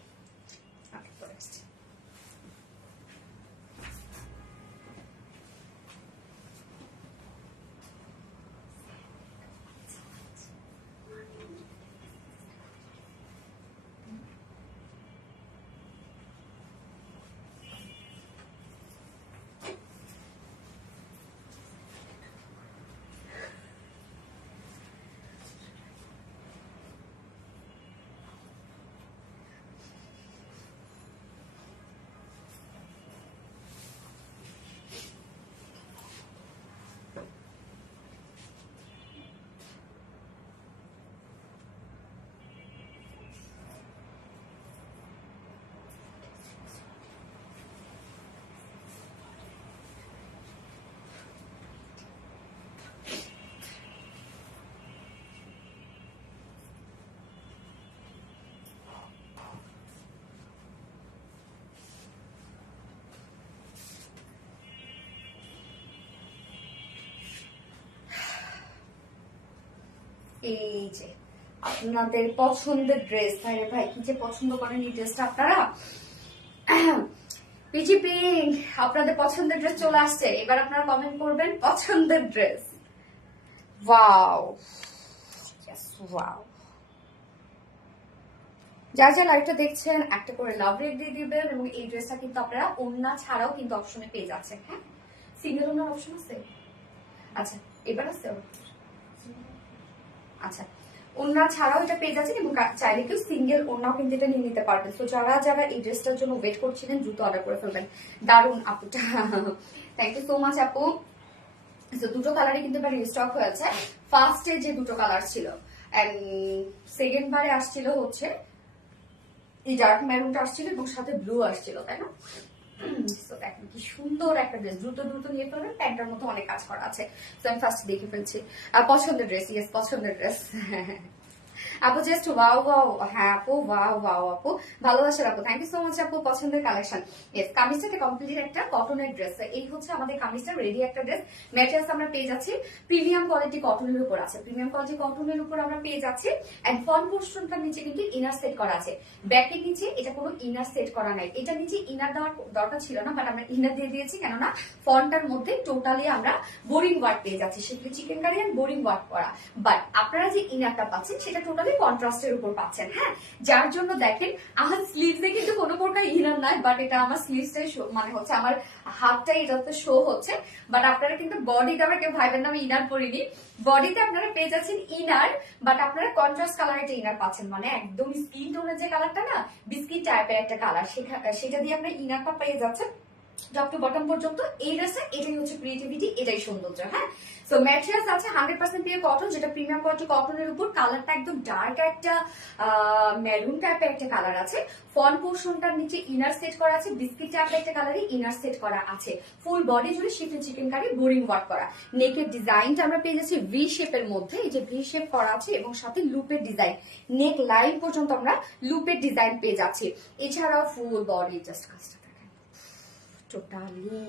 এই যে আপনাদের পছন্দের ড্রেস। ভাই ভাই কি যে পছন্দ করেন এই ড্রেসটা আপনারা। পিজি পিঙ্ক, আপনাদের পছন্দের ড্রেস চলে আসছে। এবার আপনারা কমেন্ট করবেন পছন্দের ড্রেস। Wow, wow. যা যা লাইভটা দেখছেন একটা করে লাভ রেট দিয়ে দিবেন, এবং এই ড্রেসটা কিন্তু আপনারা ওড়না ছাড়াও কিন্তু অপশনে পেয়ে যাচ্ছেন। হ্যাঁ, সিঙ্গেল ওড়নার অপশন আছে। আচ্ছা, এবার আছে। আচ্ছা, ওড়না ছাড়াও এটা পেয়ে যাচ্ছেন, এবং চাইলে কেউ সিঙ্গেল ওড়নাও কিন্তু এটা নিয়ে নিতে পারবেন। তো যারা যারা এই ড্রেসটার জন্য ওয়েট করছিলেন দ্রুত অর্ডার করে ফেলবেন। দারুন আপুটা, থ্যাংক ইউ সো মাচ আপু। তো দুটো কালারই কিন্তু এবার রিস্টক হয়েছে। ফার্স্টে যে দুটো কালার ছিল, এন্ড সেকেন্ড বারে আসছিল হচ্ছে এই ডার্ক মেরুনটা আসছিল এবং সাথে ব্লু আসছিল, তাই না? দেখেন কি সুন্দর একটা ড্রেস। দ্রুত দ্রুত নিয়ে ফেলবেন, প্যান্টার মতো অনেক কাজ করা আছে। তো আমি ফার্স্ট দেখে ফেলছি। আর পছন্দের ড্রেস, ইয়েস পছন্দের ড্রেস। আপু জাস্ট ওয়াও ওয়াও। হ্যাঁ আপু, ওয়াও ওয়াও আপু, ভালোবাসার আপু, থ্যাংক ইউ সো মাচ আপু। পছন্দের কালেকশন। ইয়েস, কামিজটাকে কমপ্লিট একটা কটনের ড্রেস। এই হচ্ছে আমাদের কামিজটা রেডি একটা ড্রেস। ম্যাটেরিয়ালস আমরা পেয়ে যাচ্ছি প্রিমিয়াম কোয়ালিটি কটনের উপর আছে। প্রিমিয়াম কোয়ালিটি কটনের উপর আমরা পেয়ে যাচ্ছি। এন্ড ফ্রন্ট পোর্শনটার নিচে কিন্তু ইনার সেট করা আছে। ব্যাকের নিচে এটা কোনো ইনার সেট করা নাই। এটা নিচে ইনার দেওয়ার দরকার ছিল না, বাট আমরা ইনার দিয়ে দিয়েছি, কেননা ফ্রন্টটার মধ্যে টোটালি আমরা বোরিং ওয়ার্ক পেয়ে যাচ্ছি। সেগুলো chikankari and boring work করা। বাট আপনারা যে ইনারটা পাচ্ছেন সেটা টোটালি কন্ট্রাস্টের উপর পাচ্ছেন। হ্যাঁ, যার জন্য দেখেন আমার স্লিভসে কিন্তু কোনো প্রকার ইনার নাই, বাট এটা আমার স্লিভসটাই মানে হচ্ছে আমার হাতটাই এটাতে শো হচ্ছে। বাট আপনারা কিন্তু বডিতে, আমরা কেউ ভাইবেন না আমি ইনার পরিনি, বডিতে আপনারা পেয়ে যাচ্ছেন ইনার, বাট আপনারা কন্ট্রাস্ট কালার একটা ইনার পাচ্ছেন, মানে একদম স্কিন টোনের যে কালারটা না, বিস্কিট টাইপের একটা কালার, সেটা দিয়ে আপনারা ইনারটা পেয়ে যাচ্ছেন টপ টু বটম পর্যন্ত। এই ড্রেসে এটাই হচ্ছে ক্রিয়েটিভিটি, এটাই সৌন্দর্য। হ্যাঁ, সো ম্যাটেরিয়ালস আছে 100% পিওর কটন, যেটা প্রিমিয়াম কোয়ালিটি কটনের উপর। কালারটা একদম ডার্ক একটা মেরুন টাইপের একটা কালার আছে। ফ্রন্ট পোর্শনটার নিচে ইনার সেট করা আছে, বিস্কিট টাইপের একটা কালারে ইনার সেট করা আছে। ফুল বডি জুড়ে shift chikankari boring work করা। নেকের ডিজাইনটা আমরা পেয়ে যাচ্ছি ভি শেপের মধ্যে, এই যে ভি শেপ করা আছে, এবং সাথে লুপের ডিজাইন, নেক লাইন পর্যন্ত আমরা লুপের ডিজাইন পেয়ে যাচ্ছি। এছাড়াও ফুল বডি জাস্ট কাজটা totally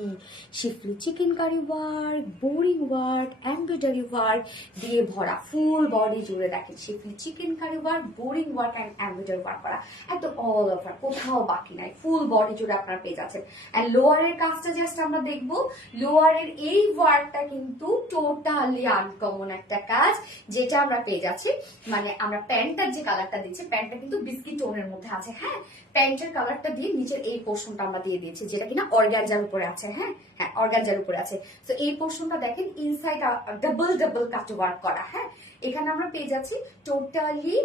schiffli chikankari work, boring work, embroidery work দিয়ে ভরা। ফুল বডি জুড়ে দেখেন schiffli chikankari work, boring work and embroidery work করা, একদম অল ওভার, কোথাও বাকি নাই। ফুল বডি জুড়ে আপনারা পেয়ে যাচ্ছেন। এন্ড লোয়ারের কাজটা জাস্ট আমরা দেখবো। লোয়ারের এই ওয়ার্কটা কিন্তু টোটালি আনকমন একটা কাজ, যেটা আমরা পেয়ে যাচ্ছি। মানে আমরা প্যান্টটার যে কালারটা দিচ্ছি, প্যান্টটা কিন্তু বিস্কিট টোনের মধ্যে আছে। হ্যাঁ, প্যান্টের কালারটা দিয়ে নিচের এই পোর্শনটা আমরা দিয়ে দিয়েছি, যেটা কিনা অর্গানজার উপরে আছে। হ্যাঁ হ্যাঁ, অর্গানজার উপরে আছে। তো এই পোর্শনটা দেখেন inside double double cut work করা। হ্যাঁ, এখানে আমরা পেয়ে যাচ্ছি টোটালি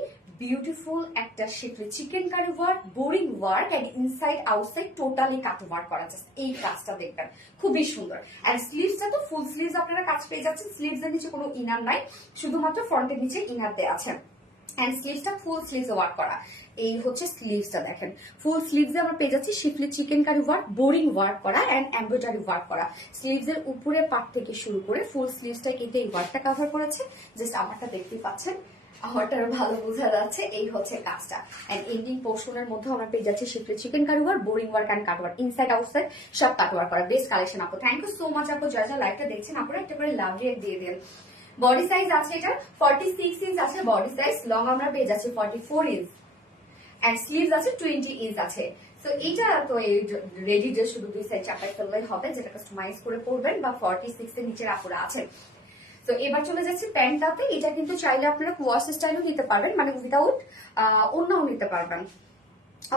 বিউটিফুল একটা schiffli chikankari work, boring work, and inside outside totally cut work করা যাচ্ছে। এই কাজটা দেখবেন খুবই সুন্দর। এন্ড স্লিভসটা তো ফুল স্লিভস আপনারা কাজ পেয়ে যাচ্ছেন। স্লিভস এর নিচে কোনো ইনার নাই, শুধুমাত্র ফ্রন্টের নিচে ইনার দেওয়া আছে। এন্ড স্লিভসটা ফুল স্লিভস ওয়ার্ক করা। এই হচ্ছে স্লিভসটা দেখেন, ফুল স্লিভসে আমরা পেয়ে যাচ্ছি schiffli chikankari work, boring work করা এন্ড এমব্রয়ডারি ওয়ার্ক করা। স্লিভস এর উপরে পার্ট থেকে শুরু করে ফুল স্লিভসটা কিন্তু এই ওয়ার্কটা কভার করেছে। জাস্ট আমারটা দেখতেই পাচ্ছেন, আমারটার ভালো বোঝা যাচ্ছে। এই হচ্ছে কাজটা, এন্ড এন্ডিং পোর্শনের মধ্যে আমরা পেয়ে যাচ্ছি শিফটে chikankari work, boring work and cut work, inside outside সব কাট ওয়ার্ক করা। বেস্ট কালেকশন আপু, থ্যাংক ইউ সো মাচ আপু। যারা লাইভটা দেখছেন আপনারা একটা করে লাভ রেট দিয়ে দেন। বডি সাইজ আছে এটা 46 ইঞ্চ আছে বডি সাইজ, লং আমরা পেয়ে যাচ্ছি 44 ইঞ্চ, এন্ড স্লিভস আছে 20 ইঞ্চ আছে। সো এটা তো এই রেডি ড্রেস শুধু দুই সাইড চাপাই ফেললেই হবে, যেটা কাস্টমাইজ করে পরবেন, বা 46 এর নিচের আপুরা আছে। তো এবার চলে যাচ্ছে প্যান্টটাতে। এটা কিন্তু চাইলে আপনারা ওয়াশ স্টাইলও নিতে পারবেন, মানে উইদাউট অন্যও নিতে পারবেন।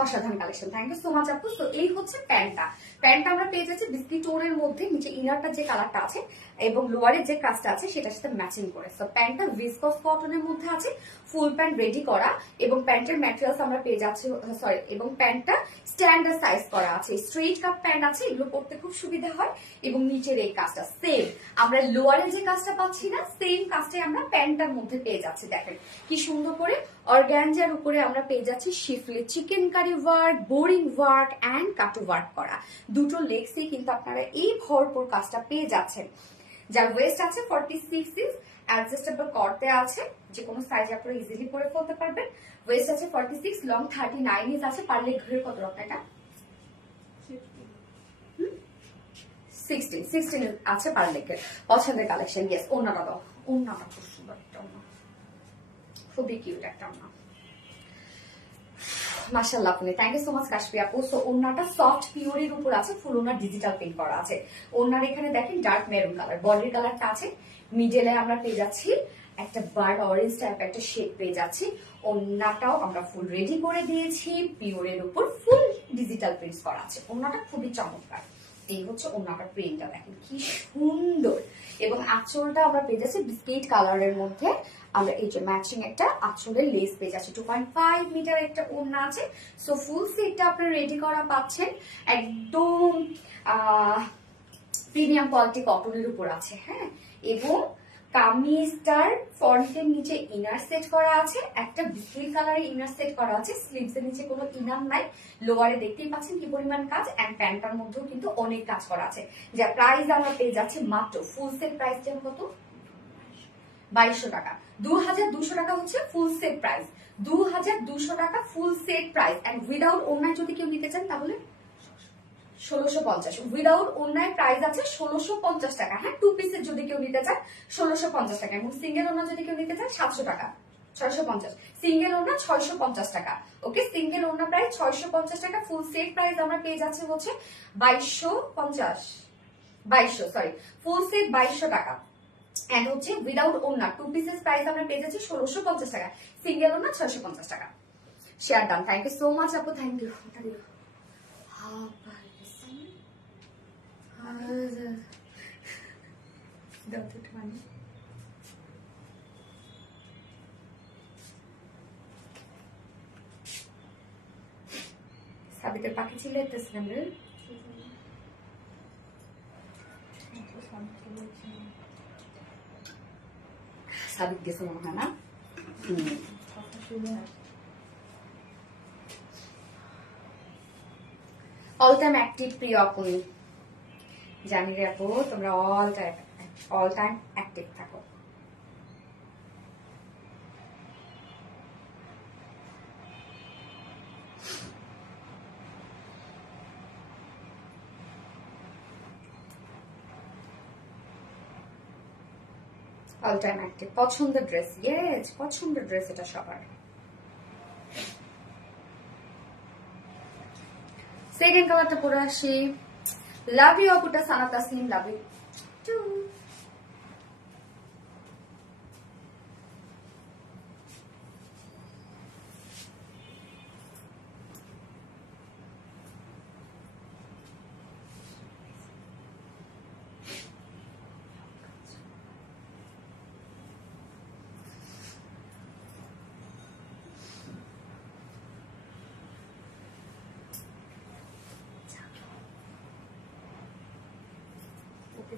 অসাধারণ collection, thank you so much আপু। তো এই হচ্ছে প্যান্টটা। প্যান্টটা আমরা পেয়ে যাচ্ছি বিস্কিট টোনের মধ্যে, নিচে ইনারটা যে কালারটা আছে এবং লোয়ারের যে কাজটা আছে সেটার সাথে ম্যাচিং করে। তো প্যান্টটা ভিসকস কটনের মধ্যে আছে, ফুল প্যান্ট রেডি করা, এবং প্যান্টের ম্যাটেরিয়ালস আমরা পেয়ে যাচ্ছি, সরি, এবং প্যান্টটা স্ট্যান্ডার্ড সাইজ করা আছে, স্ট্রেট কাট প্যান্ট আছে, এগুলো পরতে খুব সুবিধা হয়। এবং নিচের এই কাজটা সেম, আমরা লোয়ারে যে কাজটা পাচ্ছি না সেম কাজটাই আমরা প্যান্টটার মধ্যে পেয়ে যাচ্ছি। দেখেন কি সুন্দর করে অর্গানজার উপরে আমরা পেয়ে যাচ্ছি schiffli chikankari work, boring work and cut work করা। দুটো লেগসে কিন্তু আপনারা এই ভরপুর কাজটা পেয়ে যাচ্ছেন। যার ওয়েস্ট আছে 46 ইঞ্চ, অ্যাডজাস্টেবল করতে আছে, যে কোনো সাইজ আপনারা ইজিলি পরে ফেলতে পারবেন। ওয়েস্ট আছে 46, লং 39 ইঞ্চ আছে। পার লেগ ঘুরে কত রকম এটা 16 আছে পার লেগের। পছন্দের কালেকশন। ইয়েস, ওন্নাটা দাও, ওন্নাটা খুব সুন্দর একটা ওন্না, খুবই কিউট একটা ওন্না, মাশাআল্লাহ আপনি, thank you so much Kashfi আপু। সো ওন্নাটা সফট পিওরের উপর আছে, ফুল ওন্নার ডিজিটাল প্রিন্ট করা আছে। ওন্নার এখানে দেখেন ডার্ক মেরুন কালার, বডির কালারটা আছে, মিডলে আমরা পেয়ে যাচ্ছি একটা বার্ড অরেঞ্জ টাইপ একটা শেড পেয়ে যাচ্ছি। ওন্নাটাও আমরা ফুল রেডি করে দিয়েছি, পিওরের উপর ফুল ডিজিটাল প্রিন্টস করা আছে। ওন্নাটা খুবই চমৎকার। এই হচ্ছে ওন্নাটার প্রিন্টটা, দেখেন কি সুন্দর। এবং আঁচলটা আমরা পেয়ে যাচ্ছি বিস্কিট কালারের মধ্যে, আমরা এই যে ম্যাচিং একটা আঁচলের লেস পেয়ে যাচ্ছি। 2.5 মিটার একটা ওড়না আছে। সো ফুল সেটটা আপনারা রেডি করা পাচ্ছেন, একদম প্রিমিয়াম কোয়ালিটি কটনের উপর আছে। হ্যাঁ, এবং কামিজটার ফ্রন্টের নিচে ইনার সেট করা আছে, একটা বিস্কিট কালারের ইনার সেট করা আছে, স্লিভস এর নিচে কোনো ইনার নাই। লোয়ারে দেখতেই পাচ্ছেন কি পরিমাণ কাজ, এন্ড প্যান্টটার মধ্যেও কিন্তু অনেক কাজ করা আছে। যা প্রাইস আমরা পেয়ে যাচ্ছি মাত্র ফুল সেট প্রাইস যেমন কত 2200 টাকা, 2200 টাকা হচ্ছে ফুল সেট প্রাইস, 2200 টাকা full set price. And without ওড়নায় যদি কেউ নিতে চান তাহলে 1650। উইদাউট ওড়নায় প্রাইস আছে 1650 টাকা। হ্যাঁ, টু পিসের যদি কেউ নিতে চান 1650 টাকা, এবং সিঙ্গেল ওড়না যদি কেউ নিতে চান 700 টাকা, 650। সিঙ্গেল ওড়না 650 টাকা। ওকে, সিঙ্গেল ওড়না প্রাইস 650 টাকা। ফুল সেট প্রাইস আমরা পেয়ে যাচ্ছি হচ্ছে 2200, সরি, ফুল সেট 2200 টাকা। এন্ড হচ্ছে উইদাউট ওড়না টু পিসেস প্রাইস আমরা পেয়ে যাচ্ছি 1650 টাকা, সিঙ্গেল ওড়না 650 টাকা। Share done, thank you so much আপু, থ্যাংক ইউ। সাবিতের পাখি ছিল এতেছিলাম রে, সাবিত গেছে মনে হয় না। অল টাইম অ্যাক্টিভ প্রিয় আপনি, জানি রে আপু তোমরা অল টাইম অ্যাক্টিভ থাকো। অল টাইম অ্যাক্টিভ, পছন্দের ড্রেস, ইয়েস পছন্দের ড্রেস এটা সবার। সেকেন্ড কালারটা পরে আসি। লাভ ইউ আপুটা, সানা তাসলিম, লাভ ইউ টু।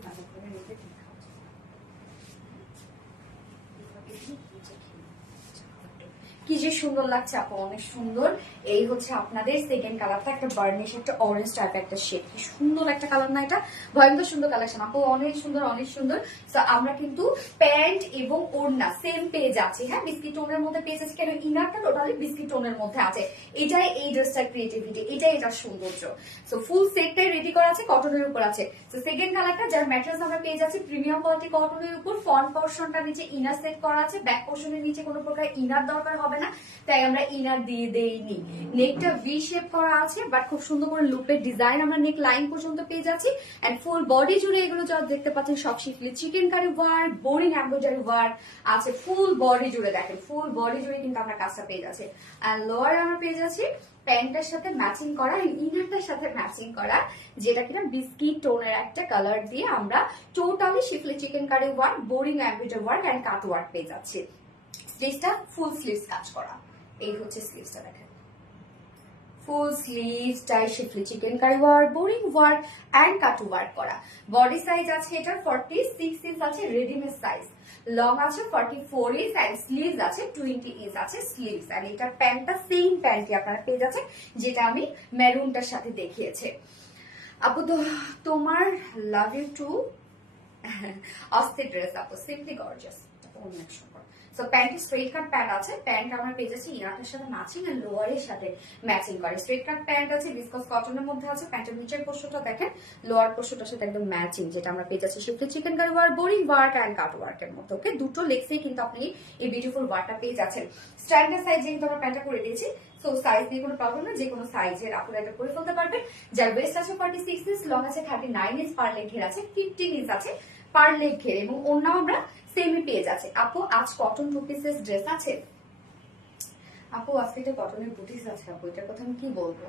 ভালো করে রেখে কি যে সুন্দর লাগছে আপু, অনেক সুন্দর। এই হচ্ছে আপনাদের সেকেন্ড কালারটা, একটা বার্নিশ, একটা অরেঞ্জ টাইপ একটা শেড। কি সুন্দর একটা কালার না এটা, ভয়ঙ্কর সুন্দর কালেকশন আপু, অনেক সুন্দর অনেক সুন্দর। তো আমরা কিন্তু প্যান্ট এবং ওড়না সেম পেয়ে যাচ্ছি। হ্যাঁ, বিস্কিট টোনের মধ্যে পেয়ে যাচ্ছি, কেন ইনারটা টোটালি বিস্কিট টোনের মধ্যে আছে। এটাই এই ড্রেসটার ক্রিয়েটিভিটি, এটাই এটার সৌন্দর্য। সো ফুল সেটটাই রেডি করা আছে, কটনের উপর আছে। তো সেকেন্ড কালারটা, যার ম্যাটেরিয়ালস আমরা পেয়ে যাচ্ছি প্রিমিয়াম কোয়ালিটি কটনের উপর। ফ্রন্ট পোর্শনটা নিচে ইনার সেট করা আছে, ব্যাক পোর্শনের নিচে কোনো প্রকার ইনার দরকার হবে না, তাই আমরা ইনার দিয়ে দেইনি। নেকটা ভি শেপ করা আছে, বাট খুব সুন্দর করে লুপের ডিজাইন আমরা নেক লাইন পর্যন্ত পেয়ে যাচ্ছি। এন্ড ফুল বডি জুড়ে এগুলো যা দেখতে পাচ্ছেন সব শিখলে chikankari work, boring embroidery work আছে ফুল বডি জুড়ে। দেখেন ফুল বডি জুড়ে কিন্তু আমরা কাজটা পেয়ে যাচ্ছি। আর লোয়ার আমরা পেয়ে যাচ্ছি প্যান্টের সাথে ম্যাচিং করা, ইনারটার সাথে ম্যাচিং করা, যেটা কিনা বিস্কিট টোনের একটা কালার দিয়ে আমরা totally schiffli chikankari work, boring embroidery work and cut work পেয়ে যাচ্ছি। স্লিভসটা ফুল স্লিভস কাজ করা, এই হচ্ছে স্লিভসটা দেখেন, ফুল স্লিভস টাই schiffli chikankari work, boring work and cut work করা। বডি সাইজ আছে এটার 46 ইঞ্চ আছে রেডিমেড সাইজ, লং আছে 44 ইঞ্চ এন্ড স্লিভস আছে 20 ইঞ্চ আছে স্লিভস। আর এটার প্যান্টটা সেম প্যান্টই আপনারা পেয়ে যাচ্ছেন, যেটা আমি মেরুনটার সাথে দেখিয়েছি। আপু তো তোমার লাভ ইউ টু অস্থির ড্রেস আপু, সিম্পলি গর্জিয়াস, অনেক সুন্দর। সো প্যান্টে স্ট্রেট কাট প্যান্ট আছে, প্যান্ট আমরা পেয়ে যাচ্ছি ইনারটার সাথে ম্যাচিং আর লোয়ারের সাথে ম্যাচিং করে। স্ট্রেট কাট প্যান্ট আছে, বিসকস কটনের মধ্যে আছে। প্যান্টের নিচের পোর্শনটা দেখেন লোয়ার পোর্শনটার সাথে একদম ম্যাচিং, যেটা আমরা পেয়ে যাচ্ছি schiffli chikankari work, boring work and cut ওয়ার্কের মধ্যে। ওকে, দুটো লেগসেই কিন্তু আপনি এই বিউটিফুল ওয়ার্কটা পেয়ে যাচ্ছেন। স্ট্যান্ডার্ড সাইজে কিন্তু আমরা প্যান্টটা করে দিয়েছি, সো সাইজ নিয়ে কোনো প্রবলেম না, যে কোনো সাইজের আপনারা এটা করে ফেলতে পারবেন। যার ওয়েস্ট আছে 46 ইঞ্চ, লং আছে 39 ইঞ্চ, পার লেগ ঘের আছে 15 ইঞ্চ আছে পার লেগ ঘের, এবং অন্যও আমরা সেমি পেয়ে যাচ্ছে। আপু আজ কটন টু পিসেস ড্রেস আছে আপু, আজকে একটা কটনের বুটিস আছে আপু, এটার কথা আমি কি বলবো,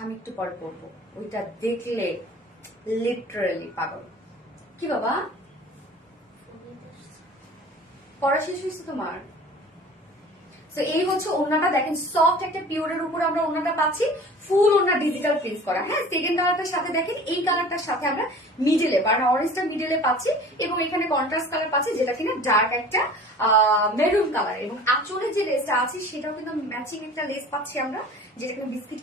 আমি একটু পরে বলবো। ওইটা দেখলে লিটারালি পাগল। কি বাবা, পড়া শেষ হয়েছে তোমার? তো এই হচ্ছে ওড়নাটা, দেখেন সফট একটা পিওরের উপর আমরা ওড়নাটা পাচ্ছি, ফুল ওড়না ডিজিটাল প্রিন্ট করা। হ্যাঁ, সেকেন্ড কালারটার সাথে দেখেন এই কালারটার সাথে আমরা মিডলে বা অরেঞ্জটা মিডলে পাচ্ছি, এবং এখানে কন্ট্রাস্ট কালার পাচ্ছি, যেটা কিনা ডার্ক একটা মেরুন কালার। এবং আঁচলের যে লেসটা আছে সেটাও কিন্তু ম্যাচিং একটা লেস পাচ্ছি আমরা, যেটা কিনা বিস্কিট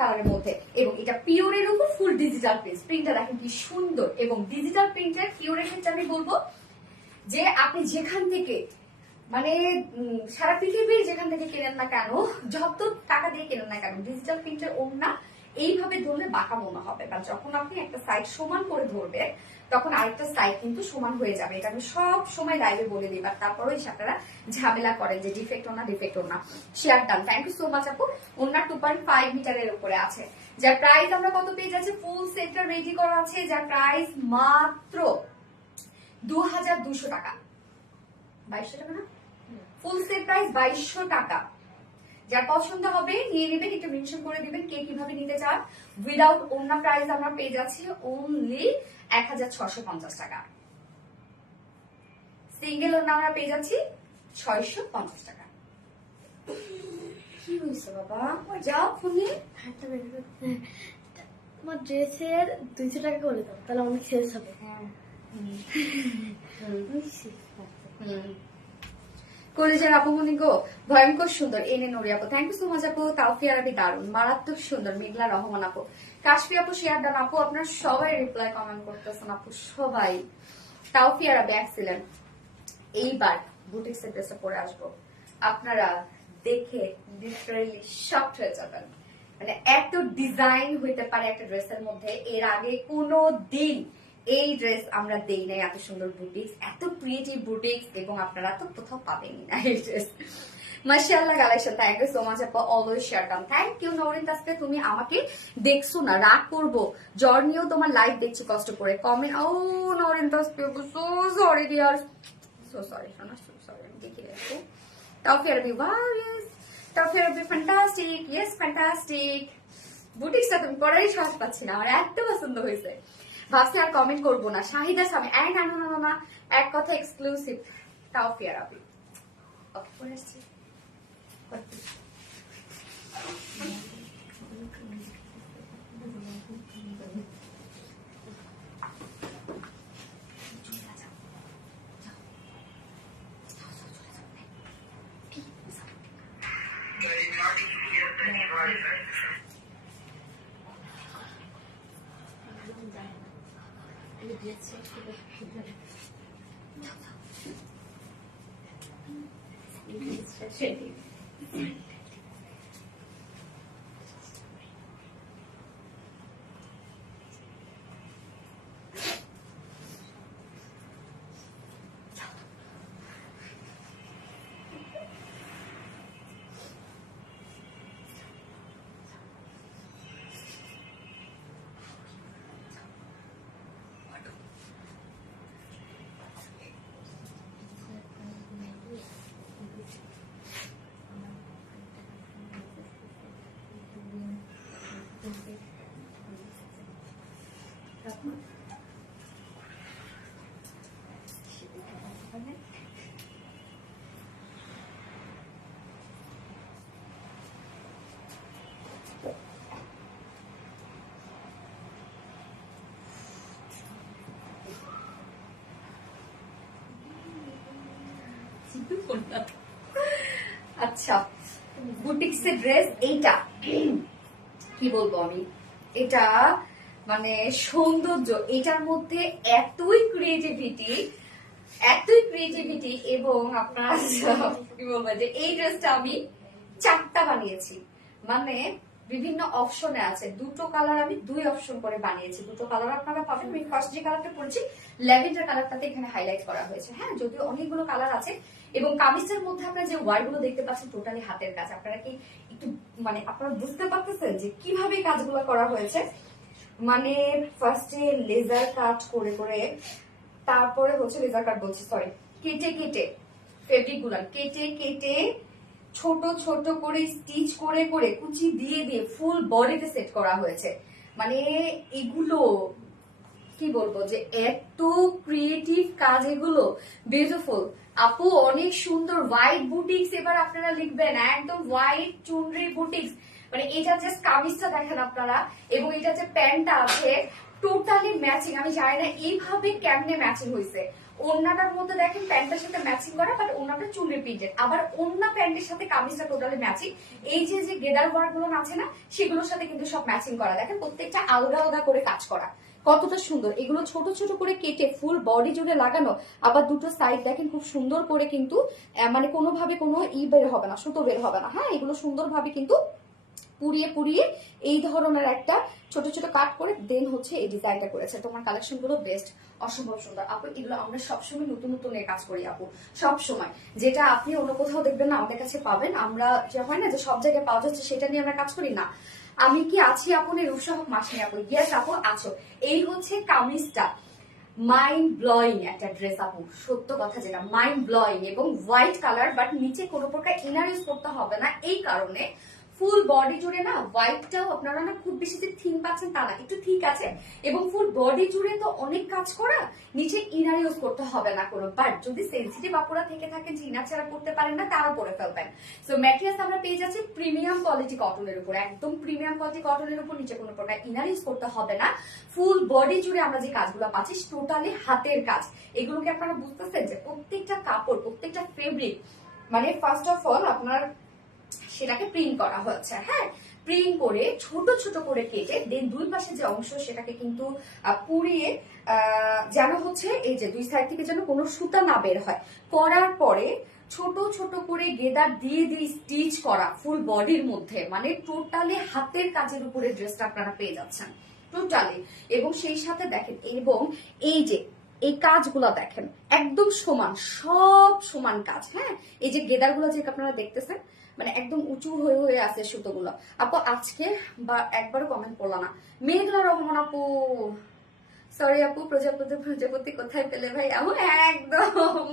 কালারের মধ্যে, এবং এটা পিওরের উপর ফুল ডিজিটাল প্রিন্ট। প্রিন্টটা দেখেন কি সুন্দর, এবং ডিজিটাল প্রিন্টের পিওরের ক্ষেত্রে আমি বলবো যে আপনি যেখান থেকে মানে সারা পৃথিবীর যেখান থেকে কেনেন না কেন, যত টাকা দিয়ে কেনেন না কেন, ডিজিটাল প্রিন্টের ওড়না এইভাবে ধরলে বাঁকা মনে হবে, বা যখন আপনি একটা সাইড সমান করে ধরবে তখন আরেকটা সাইড কিন্তু সমান হয়ে যাবে। এটা আমি সব সময় লাইভে বলে দিই, বা তারপরেও আপনারা ঝামেলা করেন যে ডিফেক্ট ওনা ডিফেক্ট ওনা। Share done, thank you so much আপু। ওনার 2.5 মিটারের উপরে আছে, যার প্রাইস আমরা কত পেয়ে যাচ্ছি, ফুল সেটটা রেডি করা আছে, যার প্রাইস মাত্র 2200 টাকা। 2200 টাকা না, ফুল সেট প্রাইস 2200 টাকা। যার পছন্দ হবে নিয়ে নেবেন, একটু মেনশন করে দিবেন কে কিভাবে নিতে চান। উইদাউট ওড়না প্রাইস আমরা পেয়ে যাচ্ছি অনলি 1650 টাকা। সিঙ্গেল ওড়না আমরা পেয়ে যাচ্ছি 650 টাকা। কি হয়েছে বাবা, যাও ফোনে হাতটা বের করতে। তোমার ড্রেসের 200 টাকা করে দাও, তাহলে অনেক সেলস হবে। হ্যাঁ, কলেজের আপু মনি গো, ভয়ঙ্কর সুন্দর। এনে নরি আপু, থ্যাংক ইউ সো মাচ আপু। তাওফি আরবি দারুন, মারাত্মক সুন্দর। মেঘলা রহমান আপু, কাশফি আপু শেয়ার ডান আপু, আপনার সবাই রিপ্লাই কমেন্ট করতেছেন আপু, সবাই। তাওফি আরবি এক্সিলেন্ট। এইবার বুটিক্স এর ড্রেসটা পরে আসবো, আপনারা দেখে লিটারালি শকড হয়ে যাবেন। মানে এত ডিজাইন হইতে পারে একটা ড্রেসের মধ্যে, এর আগে কোনো দিন এই ড্রেস আমরা দেই নাই। এত সুন্দর বুটিক্স, এত ক্রিয়েটিভ বুটিক্স, এবং আপনারা তো কোথাও পাবেনই না এই ড্রেস। মাশাআল্লাহ collection, thank you so much আপা, always share done. Thank you Norin তাসকে, তুমি আমাকে দেখছো না, রাগ করবো, জ্বর নিয়েও তোমার লাইভ দেখছি কষ্ট করে। কমেন্ট, ও নরিন তাসকে, so sorry dear, so sorry সোনা, সো সরি। আমি দেখি রাখবো। তাওফি আরবি, ওয়াও ইয়েস, তাওফি আরবি ফ্যান্টাস্টিক, ইয়েস ফ্যান্টাস্টিক। বুটিক্সটা তুমি পরেই শ্বাস পাচ্ছি না, আমার এত পছন্দ হয়েছে, ভাবছি আর কমেন্ট করবো না। শাহিদা সামি, না না না না, এক কথা এক্সক্লুসিভ তাওফি আরবি। ওকে, পরে আসছি। আচ্ছা, বুটিক্সের ড্রেস এইটা কি বলবো আমি, এটা মানে সৌন্দর্য, এটার মধ্যে এতই ক্রিয়েটিভিটি এবং আপনার কি বলবো যে এই ড্রেসটা আমি 4টা বানিয়েছি, মানে বিভিন্ন অপশনে আছে, দুটো কালার আমি 2 অপশন করে বানিয়েছি, দুটো কালার আপনারা পাবেন। আমি ফার্স্ট যে কালারটা পরেছি ল্যাভেন্ডার কালারটাতে এখানে হাইলাইট করা হয়েছে, হ্যাঁ, যদিও অনেকগুলো কালার আছে। এবং কামিজের মধ্যে আপনারা যে ওয়ার গুলো দেখতে পাচ্ছেন টোটালি হাতের কাজ। আপনারা কি একটু মানে আপনারা বুঝতে পারতেছেন যে কিভাবে কাজগুলো করা হয়েছে? মানে ফার্স্টে লেজার কাট করে তারপরে হচ্ছে লেজার কাট বলছি সরি কেটে ফেব্রিক গুলা কেটে ছোট ছোট করে স্টিচ করে কুচি দিয়ে ফুল বডিতে সেট করা হয়েছে। মানে এগুলো কি বলবো যে এত ক্রিয়েটিভ কাজ, এগুলো বিউটিফুল। আপু অনেক সুন্দর হোয়াইট বুটিক্স, এবার আপনারা লিখবেন একদম হোয়াইট চুনরি বুটিক্স। মানে এটা জাস্ট কামিজটা দেখেন আপনারা, এবং এটা যে প্যান্টটা আছে টোটালি ম্যাচিং। আমি জানি না এইভাবে কেমনে ম্যাচিং হয়েছে। ওন্নাটার মধ্যে দেখেন প্যান্টের সাথে ম্যাচিং করা, বাট ওন্নাটা চুনরি প্রিন্টেড, আবার ওন্না প্যান্টের সাথে কামিজটা টোটালি ম্যাচিং। এই যে যে গেদার ওয়ার্ক গুলো আছে না, সেগুলোর সাথে কিন্তু সব ম্যাচিং করা। দেখেন প্রত্যেকটা আলাদা আলাদা করে কাজ করা, কতটা সুন্দর। এগুলো ছোট ছোট করে কেটে ফুল বডি জুড়ে লাগানো, আবার দুটো সাইড দেখেন খুব সুন্দর করে কিন্তু মানে কোনোভাবে কোনো বের হবে না, সুতো বের হবে না, হ্যাঁ। এগুলো সুন্দরভাবে কিন্তু পুড়িয়ে এই ধরনের একটা ছোট ছোট কাট করে দেন হচ্ছে এই ডিজাইনটা করেছে। তোমার কালেকশন গুলো বেস্ট, অসম্ভব সুন্দর আপু। এগুলো আমরা সবসময় নতুন কাজ করি আপু, সব সময়। যেটা আপনি অন্য কোথাও দেখবেন না আমাদের কাছে পাবেন, আমরা যে হয় না যে সব জায়গায় পাওয়া যাচ্ছে সেটা নিয়ে আমরা কাজ করি না। আমি কি আছি আপু রূপসহ মাসি আপু? ইয়েস আপু আছো। এই হচ্ছে কামিজটা, মাইন্ড ব্লোয়িং একটা ড্রেস আপু, সত্য কথা যেটা মাইন্ড ব্লোয়িং, এবং হোয়াইট কালার, বাট নিচে কোনো প্রকার ইনার ইউজ করতে হবে না। এই কারণে ফুল বডি জুড়ে না হোয়াইটটাও আপনারা না খুব বেশি যে থিন পাচ্ছেন তা না, একটু ঠিক আছে। এবং ফুল বডি জুড়ে তো অনেক কাজ করা, নিচে ইনার ইউজ করতে হবে না কোনো। বাট যদি সেন্সিটিভ আপুরা থেকে থাকেন যে ইনার ছাড়া করতে পারেন না, তারা পরে ফেলবেন। সো ম্যাটেরিয়ালস আমরা পেয়ে যাচ্ছি প্রিমিয়াম কোয়ালিটি কটনের উপর, একদম প্রিমিয়াম কোয়ালিটি কটনের উপর, নিচে কোনো প্রকার ইনার ইউজ করতে হবে না। ফুল বডি জুড়ে আমরা যে কাজগুলো পাচ্ছি টোটালি হাতের কাজ। এগুলোকে আপনারা বুঝতেছেন যে প্রত্যেকটা কাপড়, প্রত্যেকটা ফেব্রিক, মানে ফার্স্ট অফ অল আপনার সেটাকে প্রিন্ট করা হয়েছে, হ্যাঁ। প্রিন্ট করে ছোট ছোট করে কেটে দেন দুই পাশে যে অংশ সেটাকে কিন্তু পুড়িয়ে যেন হচ্ছে এই যে দুই সাইড থেকে যেন কোনো সুতা না বের হয়, করার পরে ছোট ছোট করে গেদার দিয়ে স্টিচ করা ফুল বডির মধ্যে। মানে টোটালি হাতের কাজের উপরে ড্রেসটা আপনারা পেয়ে যাচ্ছেন টোটালি। এবং সেই সাথে দেখেন, এবং এই যে এই কাজগুলো দেখেন একদম সমান, সব সমান কাজ, হ্যাঁ। এই যে গেদার গুলো যে আপনারা দেখতেছেন মানে একদম উঁচু হয়ে আছে সুতোগুলো। আপু আজকে বা একবারও কমেন্ট করলো না। মেঘলা রহমান আপু, সরি আপু, প্রজাপতি কোথায় পেলে ভাই? এমন একদম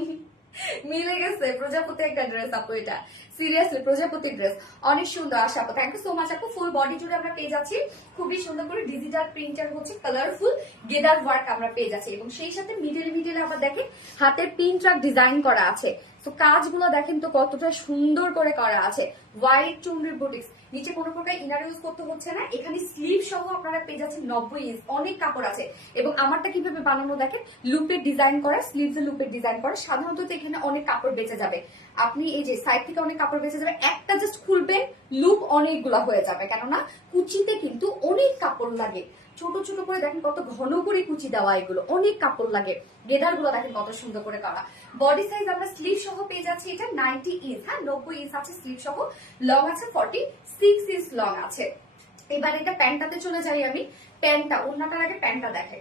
মিলে গেছে, প্রজাপতি একটা ড্রেস আপু, এটা সিরিয়াসলি প্রজাপতি ড্রেস, অনেক সুন্দর। আশা আপু থ্যাংক ইউ সো মাচ আপু। ফুল বডি জুড়ে আমরা পেয়ে যাচ্ছি খুবই সুন্দর করে ডিজিটাল প্রিন্টার হচ্ছে কালারফুল গেদার ওয়ার্ক আমরা পেয়ে যাচ্ছি, এবং সেই সাথে মিডলে আবার দেখেন হাতের প্রিন্ট ডিজাইন করা আছে। তো কাজগুলো দেখেন তো কতটা সুন্দর করে করা আছে। হোয়াইট চুনরি বুটিক্স, নিচে কোনো প্রকার ইনার ইউজ করতে হচ্ছে না। এখানে স্লিভ সহ আপনারা পেয়ে যাচ্ছেন 90 ইঞ্চ, অনেক কাপড় আছে। এবং আমারটা কিভাবে বানানো দেখেন, লুপের ডিজাইন করা, স্লিভস লুপের ডিজাইন করা। সাধারণত এখানে অনেক কাপড় বেঁচে যাবে। আপনি এই যে সাইড থেকে অনেক কাপড় বেঁচে যাবে, একটা জাস্ট খুলবেন লুপ অনেকগুলা হয়ে যাবে, কেননা কুচিতে কিন্তু অনেক কাপড় লাগে। ছোট ছোট করে দেখেন কত ঘন করে কুচি দেওয়া, এগুলো অনেক কাপড় লাগে। গেদার গুলো দেখেন কত সুন্দর করে করা। বডি সাইজ আমরা স্লিভ সহ পেয়ে যাচ্ছি এটা 90 ইঞ্চ, হ্যাঁ 90 ইঞ্চ আছে স্লিভ সহ, লং আছে 46 ইঞ্চ লং আছে। এবার এটা প্যান্টটাতে চলে যাই আমি। প্যান্টটা, ওন্নাটার আগে প্যান্টটা দেখে।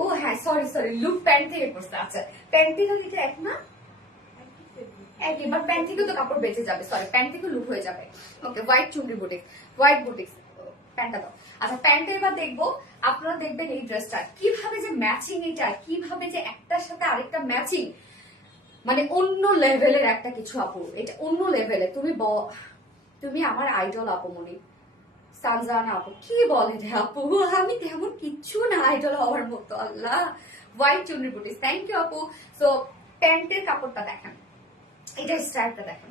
ও হ্যাঁ সরি সরি, লুক প্যান্ট থেকে পড়ছে। আচ্ছা প্যান্ট থেকে দিতে এক না একই, বাট প্যান্ট থেকে তো কাপড় বেঁচে যাবে, সরি প্যান্ট থেকে লুক হয়ে যাবে। ওকে, হোয়াইট চুনরি বুটিক্স, হোয়াইট বুটিক্স প্যান্টটা দাও। আচ্ছা প্যান্টের এবার দেখবো, আপনারা দেখবেন এই ড্রেসটা কিভাবে যে ম্যাচিং, এটা কিভাবে যে একটার সাথে আরেকটা ম্যাচিং, মানে অন্য লেভেলের একটা কিছু আপু, এটা অন্য লেভেলে। তুমি আমার আইডল আপু মনি, সানজানা আপু, কি বলে রে আপু, আমি তেমন কিচ্ছু না আইডল হওয়ার মতো। আল্লাহ, হোয়াইট চুনরি বুটিক্স, থ্যাংক ইউ আপু। সো প্যান্টের কাপড়টা দেখেন, এটা স্ট্রাইপটা দেখেন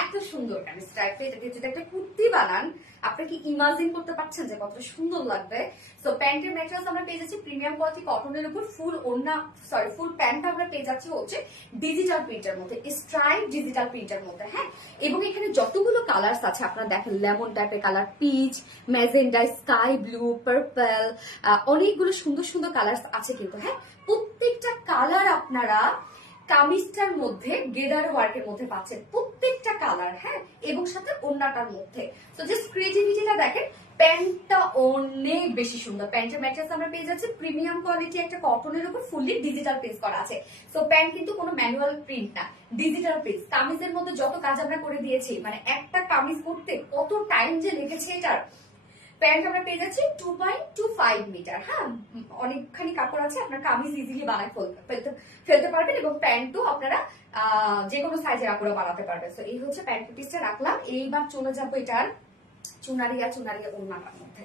এত সুন্দর, কেন স্ট্রাইপটা এটা দিয়ে যদি একটা কুর্তি বানান, আপনি কি ইমাজিন করতে পারছেন যে কত সুন্দর লাগবে। সো প্যান্টের ম্যাটেরিয়ালস আমরা পেয়ে যাচ্ছি প্রিমিয়াম কোয়ালিটি কটনের উপর, ফুল ওড়না সরি ফুল প্যান্ট আমরা পেয়ে যাচ্ছি হচ্ছে ডিজিটাল প্রিন্টের মধ্যে, স্ট্রাইপ ডিজিটাল প্রিন্টের মধ্যে, হ্যাঁ। এবং এখানে যতগুলো কালার্স আছে আপনারা দেখেন, লেমন টাইপের colour, peach, magenta, sky blue, purple, অনেকগুলো সুন্দর সুন্দর কালার্স আছে কিন্তু, হ্যাঁ। প্রত্যেকটা কালার আপনারা কামিজটার মধ্যে গেদার ওয়ার্কের মধ্যে পাচ্ছেন, প্রত্যেকটা কালার, হ্যাঁ, এবং সাথে ওন্নাটার মধ্যে। তো জাস্ট ক্রিয়েটিভিটিটা দেখেন। প্যান্টটা অনেক বেশি সুন্দর, প্যান্টের ম্যাটেরিয়ালস আমরা পেয়ে যাচ্ছি প্রিমিয়াম কোয়ালিটি একটা কটনের উপর ফুললি ডিজিটাল প্রিন্ট করা আছে। সো প্যান্ট কিন্তু কোনো ম্যানুয়াল প্রিন্ট না, ডিজিটাল প্রিন্ট। কামিজের মধ্যে যত কাজ আমরা করে দিয়েছি, মানে একটা কামিজ করতে কত টাইম যে লেগেছে এটার। প্যান্ট আমরা পেয়ে যাচ্ছি 2.25 মিটার, হ্যাঁ, অনেকখানি কাপড় আছে, আপনার কামিজ ইজিলি বানায় ফেলতে পারবেন, এবং প্যান্টও আপনারা যে কোনো সাইজের কাপড়ও বানাতে পারবেন। তো এই হচ্ছে প্যান্ট পিসটা রাখলাম। এইবার চলে যাবো এটার চুনারিয়া ওড়নাটার মধ্যে।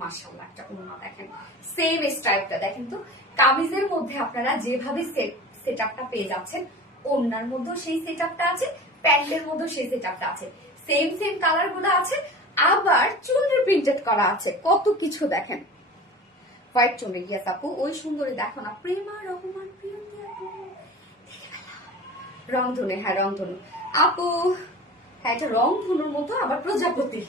মাশাআল্লাহ, একটা ওড়না দেখেন, সেম স্ট্রাইপটা দেখেন তো। কামিজের মধ্যে আপনারা যেভাবে সেটআপটা পেয়ে যাচ্ছেন, ওড়নার মধ্যেও সেই সেটআপটা আছে, প্যান্টের মধ্যেও সেই সেটআপটা আছে, সেম কালার গুলো আছে, আবার চুনরি প্রিন্টেড করা আছে, কত কিছু দেখেন। হোয়াইট চুনরি গিয়া আপু, ওই সুন্দরী দেখো না, প্রেমা রহমান রংধনু, হ্যাঁ রংধনু আপু, হ্যাঁ এটা রংধনুর মতো, আবার প্রজাপতি,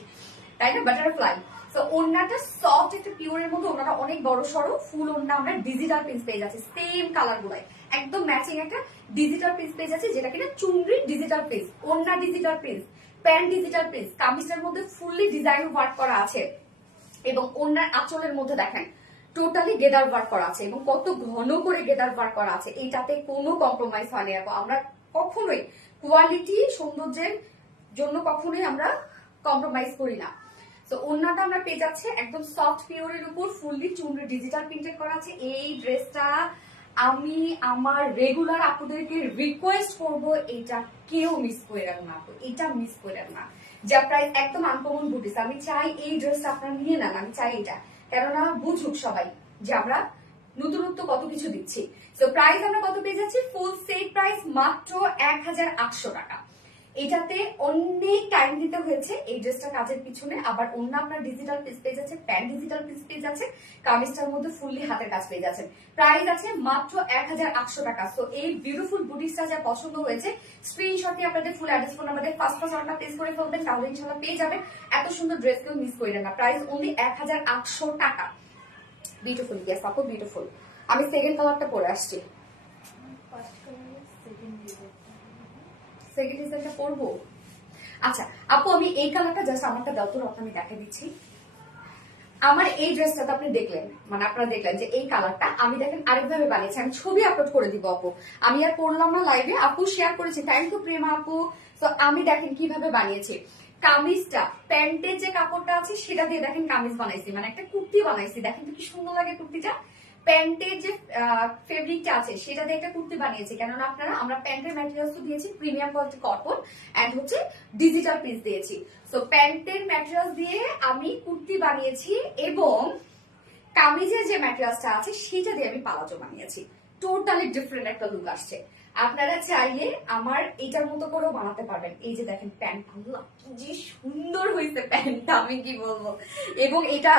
তাই না, বাটারফ্লাই। তো ওড়নাটা সফট একটা পিওরের মধ্যে, ওড়নাটা অনেক বড় সড়ো, ফুল ওড়না আমরা ডিজিটাল প্রিন্ট পেয়ে যাচ্ছি, সেম কালার গুলাই একদম ম্যাচিং একটা ডিজিটাল প্রিন্ট পেয়ে যাচ্ছে, যেটা কিনা চুনরি ডিজিটাল প্রিন্ট, ওড়না digital print, pant digital print, কামিজের মধ্যে ফুললি ডিজাইন ওয়ার্ক করা আছে, এবং ওড়নার আঁচলের মধ্যে দেখেন টোটালি গেদার ওয়ার্ক করা আছে, এবং কত ঘন করে গেদার ওয়ার্ক করা আছে। এইটাতে কোনো কম্প্রোমাইজ হয়নি। আমরা কখনোই কোয়ালিটি সৌন্দর্যের জন্য কখনোই আমরা কম্প্রোমাইজ করি না। তো ওড়নাটা আমরা পেয়ে যাচ্ছে একদম সফট পিওরের উপর ফুললি চুনরি ডিজিটাল প্রিন্টেড করা আছে। এই ড্রেসটা আমি আমার রেগুলার আপুদেরকে রিকোয়েস্ট করব, এটা কেউ মিস করেন না, এটা মিস করেন না। যা প্রাইস একদম আনকমন বুটিস, আমি চাই এই ড্রেসটা আপনারা নিয়ে নেন, আমি চাই এটা, কেননা বুঝুক সবাই যে আমরা নতুনত্ব কত কিছু দিচ্ছি। তো প্রাইস আমরা কত পেয়ে যাচ্ছি, ফুল সেট প্রাইস মাত্র 1800 টাকা। এটাতে অনেক টাইম দিতে হয়েছে এই ড্রেসটা কাজের পিছনে, আবার অন্য আপনার ডিজিটাল পিস পেয়ে যাচ্ছে, প্যান্ট ডিজিটাল পিস পেয়ে যাচ্ছে, কামিজটার মধ্যে ফুললি হাতের কাজ পেয়ে যাচ্ছেন। প্রাইস আছে মাত্র 1800 টাকা। তো এই বিউটিফুল বুটিক্সটা যা পছন্দ হয়েছে, স্ক্রিনশটে আপনাদের full address phone number first অর্ডারটা প্লেস করে ফেলবেন, তাহলে ইনশাআল্লাহ পেয়ে যাবেন। এত সুন্দর ড্রেস কেউ মিস করেন না, প্রাইস অনলি 1800 টাকা। বিউটিফুল, ইয়েস আপু বিউটিফুল। আমি সেকেন্ড কালারটা পরে আসছি, সেকেন্ড ডিজাইনটা পরবো। আচ্ছা আপু, আমি এই কালারটা জাস্ট আমারটা দাও তো, আমি দেখে দিচ্ছি। আমার এই ড্রেসটা তো আপনি দেখলেন, মানে আপনারা দেখলেন যে এই কালারটা আমি দেখেন আরেকভাবে বানিয়েছি, আমি ছবি আপলোড করে দিব আপু, আমি আর করলাম না লাইভে, আপু শেয়ার করেছি, থ্যাংক ইউ প্রেমা আপু। তো আমি দেখেন কিভাবে বানিয়েছি, কামিজটা প্যান্টের যে কাপড়টা আছে সেটা দিয়ে দেখেন কামিজ বানাইছি, মানে একটা কুর্তি বানাইছি, দেখেন তো কি সুন্দর লাগে কুর্তিটা। প্যান্টের যে ফেব্রিকটা আছে সেটা দিয়ে একটা কুর্তি বানিয়েছি, কেননা আপনারা আমরা প্যান্টের ম্যাটেরিয়ালস দিয়েছি প্রিমিয়াম কোয়ালিটি কটন এন্ড হচ্ছে ডিজিটাল প্রিন্ট দিয়েছি। তো প্যান্টের ম্যাটেরিয়াল দিয়ে আমি কুর্তি বানিয়েছি, এবং কামিজের যে ম্যাটেরিয়ালসটা আছে সেটা দিয়ে আমি পালাজো বানিয়েছি, টোটালি ডিফারেন্ট একটা লুক আসছে। আপনারা চাইলে আমার এটার মতো করেও বানাতে পারবেন। এই যে দেখেন প্যান্ট, আল্লাহ কি যে সুন্দর হয়েছে প্যান্টটা, আমি কি বলবো। এবং এটা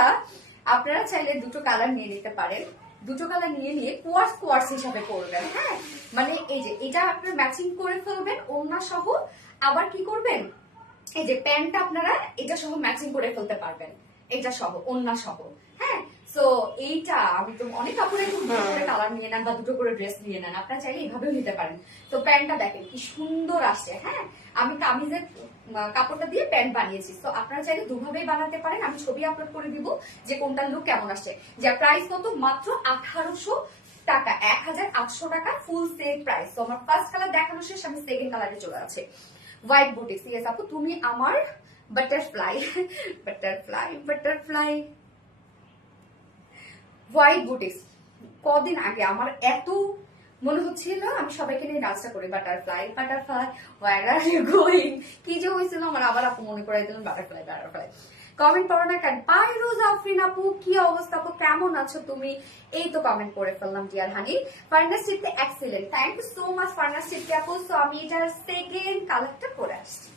আপনারা চাইলে দুটো কালার নিয়ে নিতে পারেন, দুটো কালার নিয়ে কোয়ার্স কোয়ার্স হিসাবে করবেন। হ্যাঁ, মানে এই যে এটা আপনার ম্যাচিং করে ফেলবেন ওড়না সহ। আবার কি করবেন, এই যে প্যান্টটা আপনারা এটা সহ ম্যাচিং করে ফেলতে পারবেন, এটা সহ ওড়না সহ। হ্যাঁ, সো এইটা আমি তো অনেক কাপড়ে দুটো করে কালার নিয়ে নেন বা দুটো করে ড্রেস নিয়ে নেন, আপনারা চাইলে এইভাবেও নিতে পারেন। তো প্যান্টটা দেখেন কি সুন্দর আসছে। হ্যাঁ, আমি কামিজের কাপড়টা দিয়ে প্যান্ট বানিয়েছি, তো আপনারা চাইলে দুভাবেই বানাতে পারেন। আমি ছবি আপলোড করে দিব যে কোনটার লুক কেমন আসছে। যার প্রাইস কত, মাত্র 1800 টাকা, 1800 টাকা ফুল সেট প্রাইস। তো আমার ফার্স্ট কালার দেখানো শেষ, আমি সেকেন্ড কালারে চলে যাচ্ছি। White boutiques. ইয়েস আপু, তুমি আমার butterfly butterfly butterfly. White boutiques, কদিন আগে আমার এত মনে হচ্ছিল আমি সবাইকে নিয়ে নাচটা করি, butterfly butterfly where are you going, কি যে হয়েছিল আমার। আবার আপু মনে করাই দিলেন বাটারফ্লাই বাটারফ্লাই। কমেন্ট করো না কেন? পাইরুজ আফরিন আপু, কি অবস্থা আপু, কেমন আছো তুমি? এই তো কমেন্ট করে ফেললাম ডিয়ার হানি। ফার্নাসিপে excellent, thank you so much ফার্নাসিপে আপু। সো আমি এটার সেকেন্ড কালারটা করে আসছি।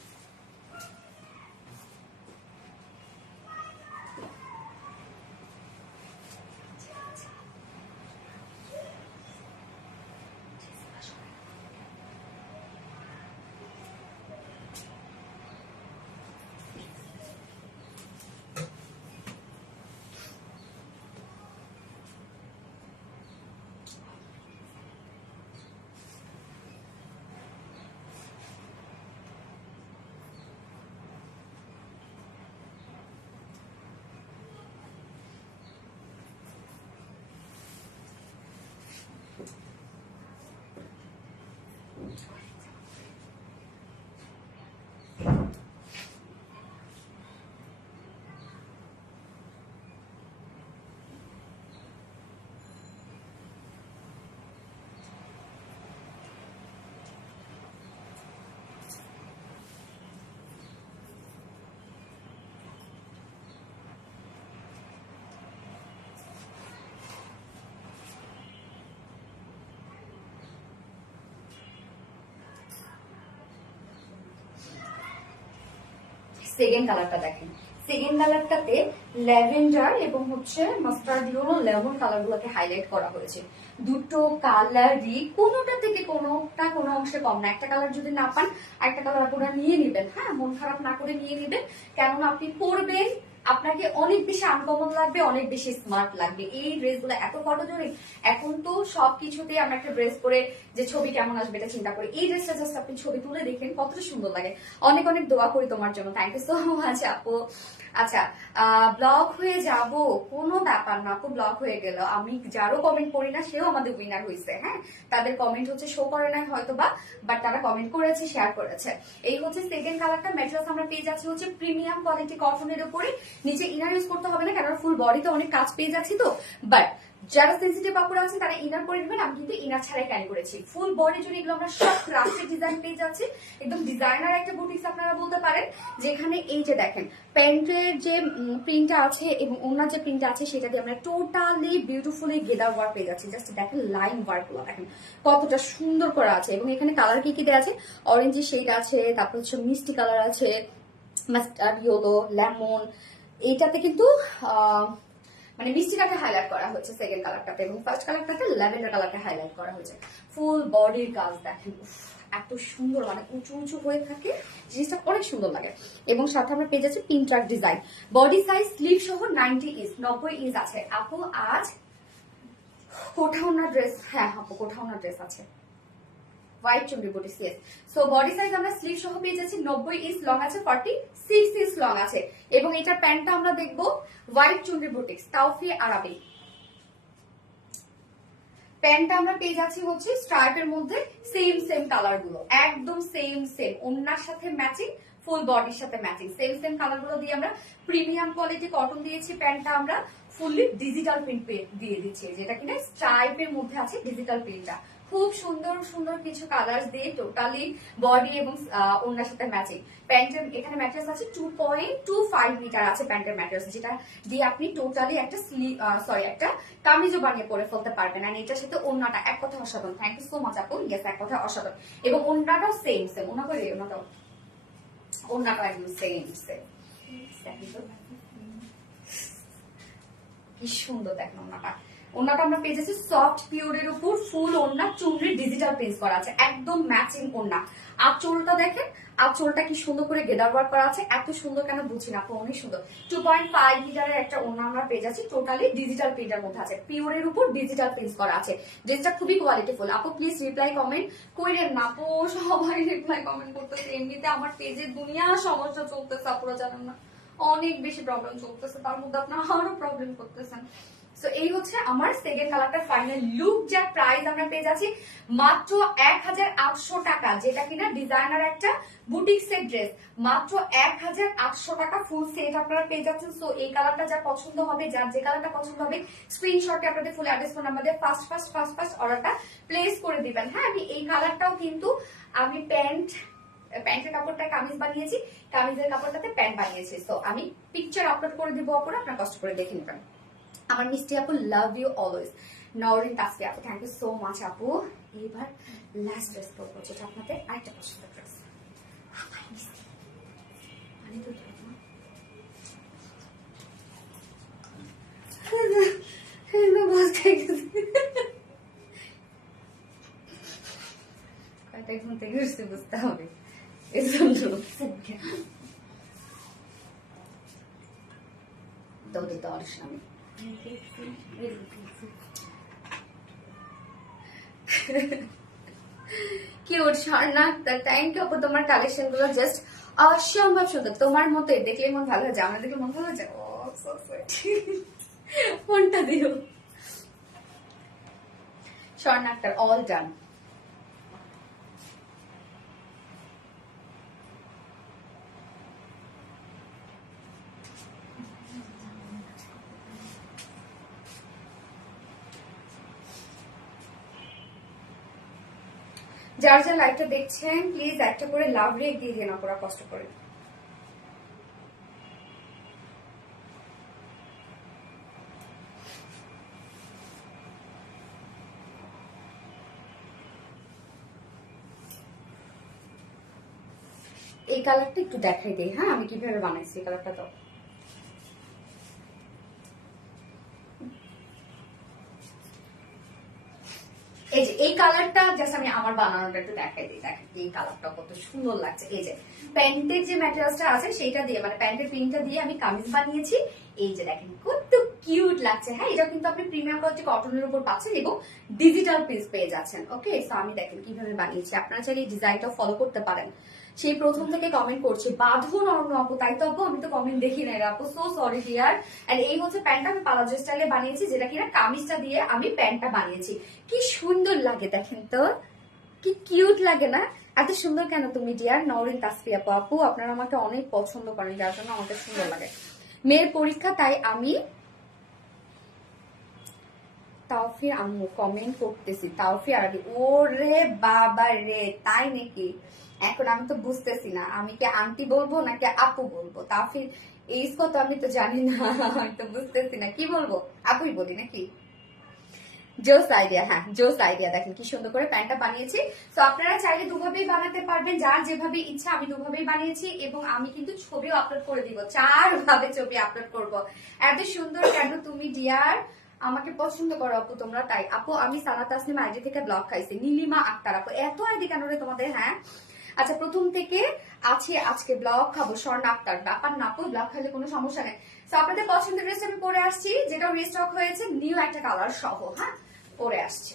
সেকেন্ড কালারটা দেখেন, সেকেন্ড কালারটাতে ল্যাভেন্ডার এবং হচ্ছে মাস্টার্ড ইয়েলো লেমন কালার গুলোকে হাইলাইট করা হয়েছে। দুটো কালারই কোনোটা থেকে কোনো অংশে কম না। একটা কালার যদি না পান, একটা কালার আপনারা নিয়ে নেবেন। হ্যাঁ, মন খারাপ না করে নিয়ে নেবেন, কেননা আপনি পরবেন, আপনাকে অনেক বেশি আনকমন লাগবে, অনেক বেশি স্মার্ট লাগবে। এই ড্রেসগুলো এত ফটোজেনিক। এখন তো সবকিছুতে আমরা একটা ড্রেস পরে যে ছবি কেমন আসবে এটা চিন্তা করি। এই ড্রেসটা জাস্ট আপনি ছবি তুলে দেখেন কতটা সুন্দর লাগে। অনেক অনেক দোয়া করি তোমার জন্য, থ্যাংক ইউ সো মাচ আপু। আচ্ছা, ব্লক হয়ে যাব কোনো ব্যাপার না আপু, ব্লক হয়ে গেল। আমি যারও কমেন্ট করি না সেও আমাদের উইনার হয়েছে। হ্যাঁ, তাদের কমেন্ট হচ্ছে শো করে না হয়তো বা, বাট তারা কমেন্ট করেছে, শেয়ার করেছে। এই হচ্ছে সেকেন্ড কালারটা। ম্যাটেরিয়ালস আমরা পেয়ে যাচ্ছি হচ্ছে প্রিমিয়াম কোয়ালিটি কটনের উপরে। নিচে ইনার ইউজ করতে হবে না, কারণ ফুল বডিতে অনেক কাজ পেয়ে যাচ্ছি। তো বাট যারা সেন্সিটিভ কাপড় আছে তারা ইনার করে নেবেন। আমি কিন্তু ইনার ছাড়াই ক্যারি করেছি। ফুল বডি জুড়ে এগুলো আমরা সব ক্রাফটেড ডিজাইন পেয়ে যাচ্ছি। একদম ডিজাইনার একটা বুটিক্স আপনারা বলতে পারেন, যেখানে এই যে দেখেন প্যান্টের যে প্রিন্টটা আছে এবং ওনার যে প্রিন্টটা আছে সেটা দিয়ে আমরা টোটালি বিউটিফুলি গেদার ওয়ার্ক পেয়ে যাচ্ছি। জাস্ট দেখেন লাইন ওয়ার্ক গুলো দেখেন কতটা সুন্দর করা আছে। এবং এখানে কালার কি কি দেওয়া আছে, অরেঞ্জ শেড আছে, তারপর হচ্ছে মিষ্টি কালার আছে, মাস্টার্ড ইয়েলো, লেমন। এইটাতে কিন্তু মানে মিষ্টিটাকে হাইলাইট করা হয়েছে সেকেন্ড কালারটাতে, এবং ফার্স্ট কালারটাতে ল্যাভেন্ডার কালারকে হাইলাইট করা হয়েছে। ফুল বডির কাজ দেখেন, এত সুন্দর, মানে উঁচু উঁচু হয়ে থাকে, জিনিসটা অনেক সুন্দর লাগে। এবং সাথে আমরা পেয়ে যাচ্ছি pin truck design. Body size sleeve সহ 90 ইঞ্চ, 90 ইঞ্চ আছে। আপু আজ কোথাও না ড্রেস, হ্যাঁ আপু কোথাও না ড্রেস আছে। হোয়াইট চুন্ডি বুটি সিএস। সো বডি সাইজ আমরা স্লিভ সহ পেয়ে যাচ্ছি, 90 ইঞ্চ লং আছে, 46 ইঞ্চ লং আছে। এবং এটার প্যান্টটা আমরা দেখবো হোয়াইট চুন্ডি বুটিক্স তাওফি আরাবি। প্যান্টটা আমরা পেয়ে যাচ্ছি হচ্ছে স্ট্রাইপের মধ্যে, সেম কালার গুলো একদম সেম। ওন্নার সাথে ম্যাচিং, ফুল বডির সাথে ম্যাচিং, সেম কালার গুলো দিয়ে আমরা প্রিমিয়াম কোয়ালিটি কটন দিয়েছি। প্যান্টটা আমরা ফুললি ডিজিটাল প্রিন্ট দিয়ে দিচ্ছি, যেটা কিনা স্ট্রাইপের মধ্যে আছে ডিজিটাল প্রিন্টটা। খুব সুন্দর সুন্দর কিছু কালার দিয়ে টোটালি বডি এবং ওনার সাথে ম্যাচিং। প্যান্টের এখানে ম্যাটেরিয়ালস আছে 2.25 মিটার আছে প্যান্টের ম্যাটেরিয়ালস, যেটা দিয়ে আপনি টোটালি একটা একটা কামিজও বানিয়ে পরে ফেলতে পারবেন। আর এটার সাথে ওন্নাটা এক কথা অসাধারণ। থ্যাংক ইউ সো মাচ আপু। ইয়েস, এক কথা অসাধারণ। এবং ওন্নাটাও সেম ওনা করে, ওন্নাটাও একদম সেম। কি সুন্দর দেখেন ওন্নাটা, ওড়নাটা আমরা পেয়ে যাচ্ছি সফট পিওরের উপর ফুল ওড়না চুনরি ডিজিটাল প্রিন্ট করা আছে, একদম ম্যাচিং ওড়না। আঁচলটা দেখেন, আঁচলটা কি সুন্দর করে গেদার ওয়ার্ক করা আছে, এত সুন্দর কেন বুঝি না, অনেক সুন্দর। 2.5 মিটারের একটা ওড়না আমরা পেয়ে যাচ্ছি, টোটালি ডিজিটাল প্রিন্টের মধ্যে আছে, পিওরের উপর ডিজিটাল প্রিন্ট করা আছে। ড্রেসটা খুবই কোয়ালিটিফুল। আপু প্লিজ রিপ্লাই কমেন্ট কইরেন না আপু, সবাই রিপ্লাই কমেন্ট করতেছে। এমনিতে আমার পেজে দুনিয়া সমস্যা চলতেছে, আপুরা জানেন না, অনেক বেশি প্রবলেম চলতেছে, তার মধ্যে আপনারা আরো প্রবলেম করতেছেন। সো এই হচ্ছে আমার সেকেন্ড কালারটা ফাইনাল লুক। যা প্রাইস আমরা পেয়ে যাচ্ছি মাত্র 1800 টাকা, যেটা কিনা ডিজাইনার একটা বুটিক সেট ড্রেস, মাত্র 1800 টাকা ফুল সেট আপনারা পেয়ে যাচ্ছেন। সো এই কালারটা যা পছন্দ হবে, যার যে কালারটা পছন্দ হবে স্ক্রিনশটে আপনাদের ফুল অ্যাড্রেস ফোন আমাদের ফার্স্ট অর্ডারটা প্লেস করে দিবেন। হ্যাঁ, আমি এই কালারটাও কিন্তু আমি প্যান্টের কাপড়টা কামিজ বানিয়েছি, কামিজের কাপড়টাতে প্যান্ট বানিয়েছি। সো আমি পিকচার আপলোড করে দিব, আপনারা আপনার কষ্ট করে দেখে নেবেন। আমার মিষ্টি আপু, love you always. Nowrin Tasfia আপু, থ্যাংক ইউ সো মাচ আপু। এইবার লাস্ট ড্রেস পরবো, যেটা আপনাদের আরেকটা পছন্দের ড্রেস। ঘুম থেকে উঠতে বুঝতে হবে দৌড়ে তো অনেক আমি কিউট স্বর্ণা, থ্যাংক ইউ আপু, তোমার কালেকশন গুলো জাস্ট অসম্ভব সুন্দর। তোমার মতোই দেখলে মন ভালো হয়ে যায়, আমার দেখলে মন ভালো হয়ে যায়। ও সো সুইট, ফোনটা দিও। Swarna Akter, all done. যার যার লাইভটা দেখছেন প্লিজ একটা করে লাভ রেক দিয়ে দিন, আপনারা কষ্ট করে। এই কালারটা একটু দেখাই দিই, হ্যাঁ আমি কিভাবে বানাইছি এই কালারটা। তো এই যে এই কালারটা জাস্ট আমি আমার বানানোটা একটু দেখাই দিই। দেখেন এই কালারটা কত সুন্দর লাগছে। এই যে প্যান্টের যে ম্যাটেরিয়ালসটা আছে সেইটা দিয়ে, মানে প্যান্টের প্রিন্টটা দিয়ে আমি কামিজ বানিয়েছি। এই যে দেখেন কত কিউট লাগছে। হ্যাঁ, এটা কিন্তু আপনি প্রিমিয়াম কোয়ালিটি কটনের উপর পাচ্ছেন এবং ডিজিটাল পিস পেয়ে যাচ্ছেন। ওকে, সো আমি দেখেন কিভাবে বানিয়েছি, আপনারা চাইলে এই ডিজাইনটা ফলো করতে পারেন। সেই প্রথম থেকে কমেন্ট করছে বাঁধন অন্য আপু, তাই তো আপু, আমি তো কমেন্ট দেখি না আপু, সো সরি ডিয়ার। এন্ড এই হচ্ছে প্যান্টটা আমি পালাজো স্টাইলে বানিয়েছি, যেটা কিনা কামিজটা দিয়ে আমি প্যান্টটা বানিয়েছি। কি সুন্দর লাগে দেখেন তো, কি কিউট লাগে না? এত সুন্দর কেন তুমি ডিয়ার? নওরিন তাসফিয়া আপু, আপু আপনারা আমাকে অনেক পছন্দ করেন, যার জন্য আমাকে সুন্দর লাগে। মেয়ের পরীক্ষা তাই আমি তাওফির আম্মু কমেন্ট করতেছি, তাওফি আরবি। ওরে বাবা রে, তাই নাকি? এখন আমি তো বুঝতেছি না, আমি কি আন্টি বলবো নাকি আপু বলবো। তাওফির এইজ কত আমি তো জানি না, আমি তো বুঝতেছি না কি বলবো, আপুই বলি নাকি। জোস আইডিয়া, হ্যাঁ জোস আইডিয়া। দেখেন কি সুন্দর করে প্যান্টটা বানিয়েছি। তো আপনারা চাইলে দুভাবেই বানাতে পারবেন, যার যেভাবে ইচ্ছা। আমি দুভাবেই বানিয়েছি এবং আমি কিন্তু ছবিও আপলোড করে দিব, 4 ভাবে ছবি আপলোড করব। এত সুন্দর কেন তুমি ডিয়ার? আমাকে পছন্দ করো আপু তোমরা, তাই আপু আমি সানাত তাসনিম আইডি থেকে ব্লগ খাইছি। নীলিমা আক্তার আপু, এত আইডি কেন রে তোমাদের? হ্যাঁ আচ্ছা, প্রথম থেকে আছে, আজকে ব্লগ খাবো। স্বর্ণা আক্তার, ব্যাপার না আপু, ব্লগ খাইলে কোনো সমস্যা নেই। তো আপনাদের পছন্দের ড্রেসটা আমি পরে আসছি, যেটা রিস্টক হয়েছে নিউ একটা কালার সহ। হ্যাঁ, পরে আসছে।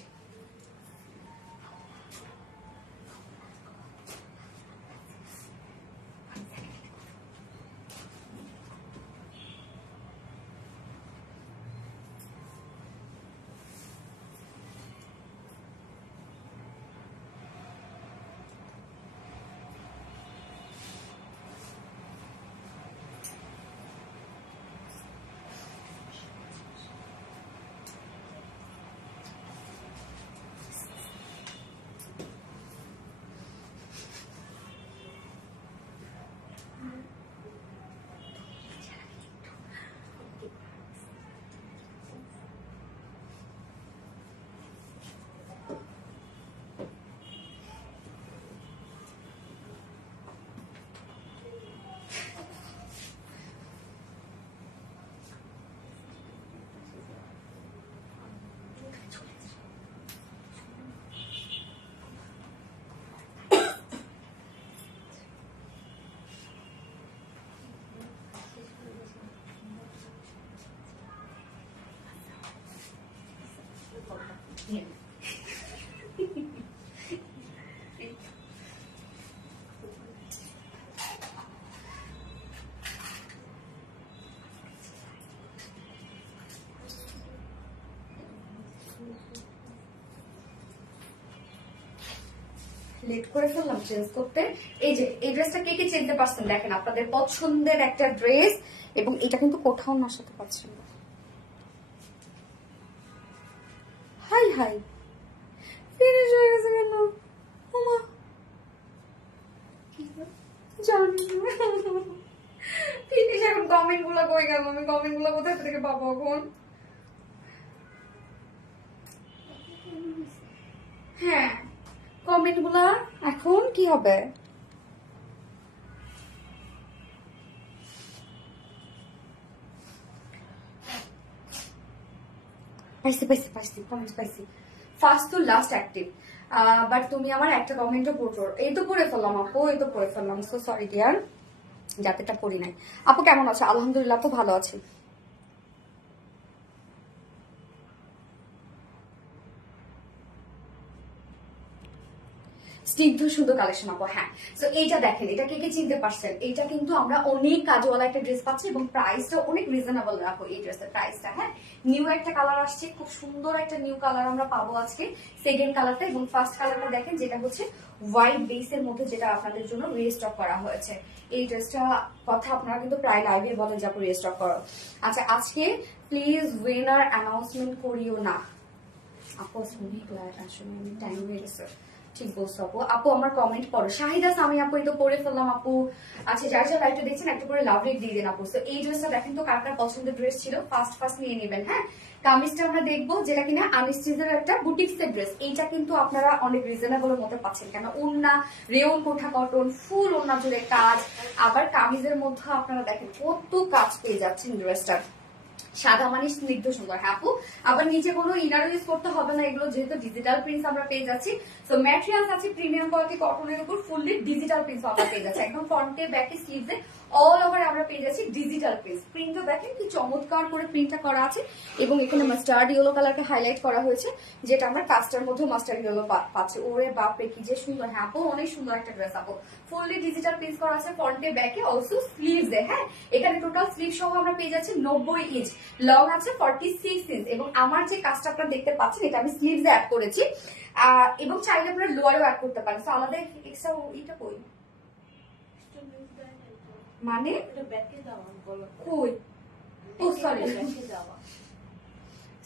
লেট করে ফেললাম চেঞ্জ করতে। এই যে এই ড্রেসটা কে কে চিনতে পারছেন দেখেন, আপনাদের পছন্দের একটা ড্রেস, এবং এটা কিন্তু কোথাও না সাথে পাচ্ছেন না। হাই হাই, ফিনিশ হয়ে গেছে কেন? ওমা জানি ফিনিশ। এখন কমেন্ট গুলো কই গেল? আমি কমেন্ট গুলো কোথায় থেকে পাবো এখন? হ্যাঁ, কমেন্ট গুলা এখন কি হবে? পাইছি পাইছি পাইছি, কমেন্ট পাইছি। First to last active, but তুমি আমার একটা কমেন্টও পড়ছো। এই তো পড়ে ফেললাম আপু, এই তো পড়ে ফেললাম। সো সরি ডিয়ার, যাতেটা পড়ি নাই। আপু কেমন আছে? আলহামদুলিল্লাহ আপু ভালো আছি। স্নিগ্ধ সুন্দর কালেকশন আপু। হ্যাঁ, তো এইটা দেখেন, এটা কে কে চিনতে পারছেন? এইটা কিন্তু আমরা অনেক কাজওয়ালা একটা ড্রেস পাচ্ছি এবং প্রাইসটা অনেক রিজনেবল রাখো এই ড্রেসের প্রাইসটা। হ্যাঁ, নিউ একটা কালার আসছে, খুব সুন্দর একটা নিউ কালার আমরা পাবো আজকে, সেকেন্ড কালারটা। এবং ফার্স্ট কালারটা দেখেন, যেটা হচ্ছে হোয়াইট বেসের মধ্যে, যেটা আপনাদের জন্য রিস্টক করা হয়েছে। এই ড্রেসটা কথা আপনারা কিন্তু প্রায় লাইভে বলেন যে আপু রিস্টক করো। আচ্ছা, আজকে প্লিজ উইনার অ্যানাউন্সমেন্ট করিও না আপু, আসলে টাইম হয়ে গেছে। ঠিক বলছো আপু। আপু আমার কমেন্ট পড়ো। শাহিদা সামি আপু, এই তো পড়ে ফেললাম আপু। আচ্ছা, যার যার লাইভটা দেখছেন একটু করে লাভ রেট দিয়ে দেন আপু। তো এই ড্রেসটা দেখেন তো কার কার পছন্দের ড্রেস ছিল, ফার্স্ট ফার্স্ট নিয়ে নেবেন। হ্যাঁ, কামিজটা আমরা দেখবো, যেটা কিনা আনিস্টিজের একটা বুটিক্সের ড্রেস। এইটা কিন্তু আপনারা অনেক রিজনেবলের মধ্যে পাচ্ছেন, কেন ওন্না রেয়ন কোঠা কটন, ফুল ওন্না জুড়ে কাজ, আবার কামিজের মধ্যে আপনারা দেখেন কত কাজ পেয়ে যাচ্ছেন ড্রেসটার। সাদা মানে স্নিগ্ধ সুন্দর। হ্যাঁ আপু, আবার নিচে কোনো ইনার ইউজ করতে হবে না, এগুলো যেহেতু ডিজিটাল প্রিন্টস আমরা পেয়ে যাচ্ছি। তো ম্যাটেরিয়ালস আছে প্রিমিয়াম কোয়ালিটি কটনের উপর, ফুললি ডিজিটাল প্রিন্টস আমরা পেয়ে যাচ্ছি। একদম ফ্রন্টে ব্যাকে স্লিভসে অল ওভার আমরা পেয়ে যাচ্ছি ডিজিটাল প্রিন্টস। প্রিন্টটা দেখেন কি চমৎকার করে প্রিন্টটা করা আছে, এবং এখানে মাস্টার্ড ইয়েলো কালারকে হাইলাইট করা হয়েছে, যেটা আমরা কাস্টার মধ্যে মাস্টার্ড ইয়েলো পাচ্ছি। ওরে বাপরে কি যে সুন্দর। হ্যাঁ আপু, অনেক সুন্দর একটা ড্রেস আপু, ফুললি ডিজিটাল প্রিন্টস করা আছে ফ্রন্টে ব্যাকে, অলসো স্লিভসে। হ্যাঁ, এখানে টোটাল স্লিভ সহ আমরা পেয়ে যাচ্ছি 90 ইঞ্চ, লং আছে 46 ইঞ্চ। এবং আমার যে কাজটা আপনারা দেখতে পাচ্ছেন, এটা আমি স্লিভসে অ্যাড করেছি, এবং চাইলে আপনারা লোয়ারও অ্যাড করতে পারেন। তো আলাদা এক্সট্রা এটা কই মানে কই? ও সরি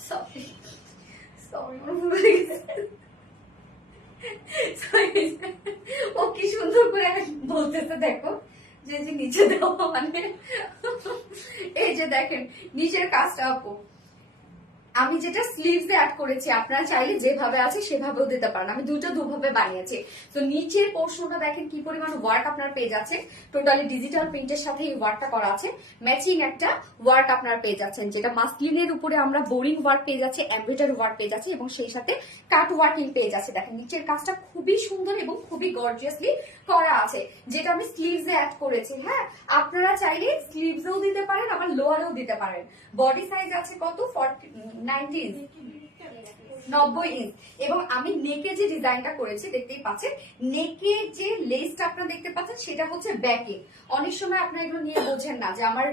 সরি সরি, আমার ভুল হয়ে গেছে। ও কি সুন্দর করে বলতেছে দেখো, যে যে নিচে দেওয়া মানে এই যে দেখেন নিচের কাজটা আপু, আমি যেটা স্লিভস অ্যাড করেছি, আপনারা চাইলে যেভাবে আছে সেভাবেও দিতে পারেন। আমি দুভাবে বানিয়েছি। তো নিচের পোর্শনটা দেখেন কি পরিমাণ ওয়ার্ক আপনারা পেয়ে যাচ্ছেন, টোটালি ডিজিটাল প্রিন্টের সাথে এই ওয়ার্কটা করা আছে। ম্যাচিং একটা ওয়ার্ক আপনারা পেয়ে যাচ্ছেন, যেটা মাসলিনের উপরে আমরা বোরিং ওয়ার্ক পেয়ে যাচ্ছি, এমব্রয়ডারি ওয়ার্ক পেয়ে যাচ্ছি, এবং সেই সাথে কাট ওয়ার্কিং পেয়ে যাচ্ছে। দেখেন নিচের কাজটা খুবই সুন্দর এবং খুবই গর্জিয়াসলি করা আছে, যেটা আমি স্লিভসে অ্যাড করেছি। হ্যাঁ, আপনারা চাইলে স্লিভসেও দিতে পারেন, আবার লোয়ারেও দিতে পারেন। বডি সাইজ আছে কত? 90 ইঞ্চ, 90 ইঞ্চ। এবং আমি নেকে যে ডিজাইনটা করেছি দেখতেই পাচ্ছেন, নেকে যে লেসটা আপনারা দেখতে পাচ্ছেন সেটা হচ্ছে ব্যাকে। অনেক সময় আপনারা এগুলো নিয়ে বোঝেন না, যে আমার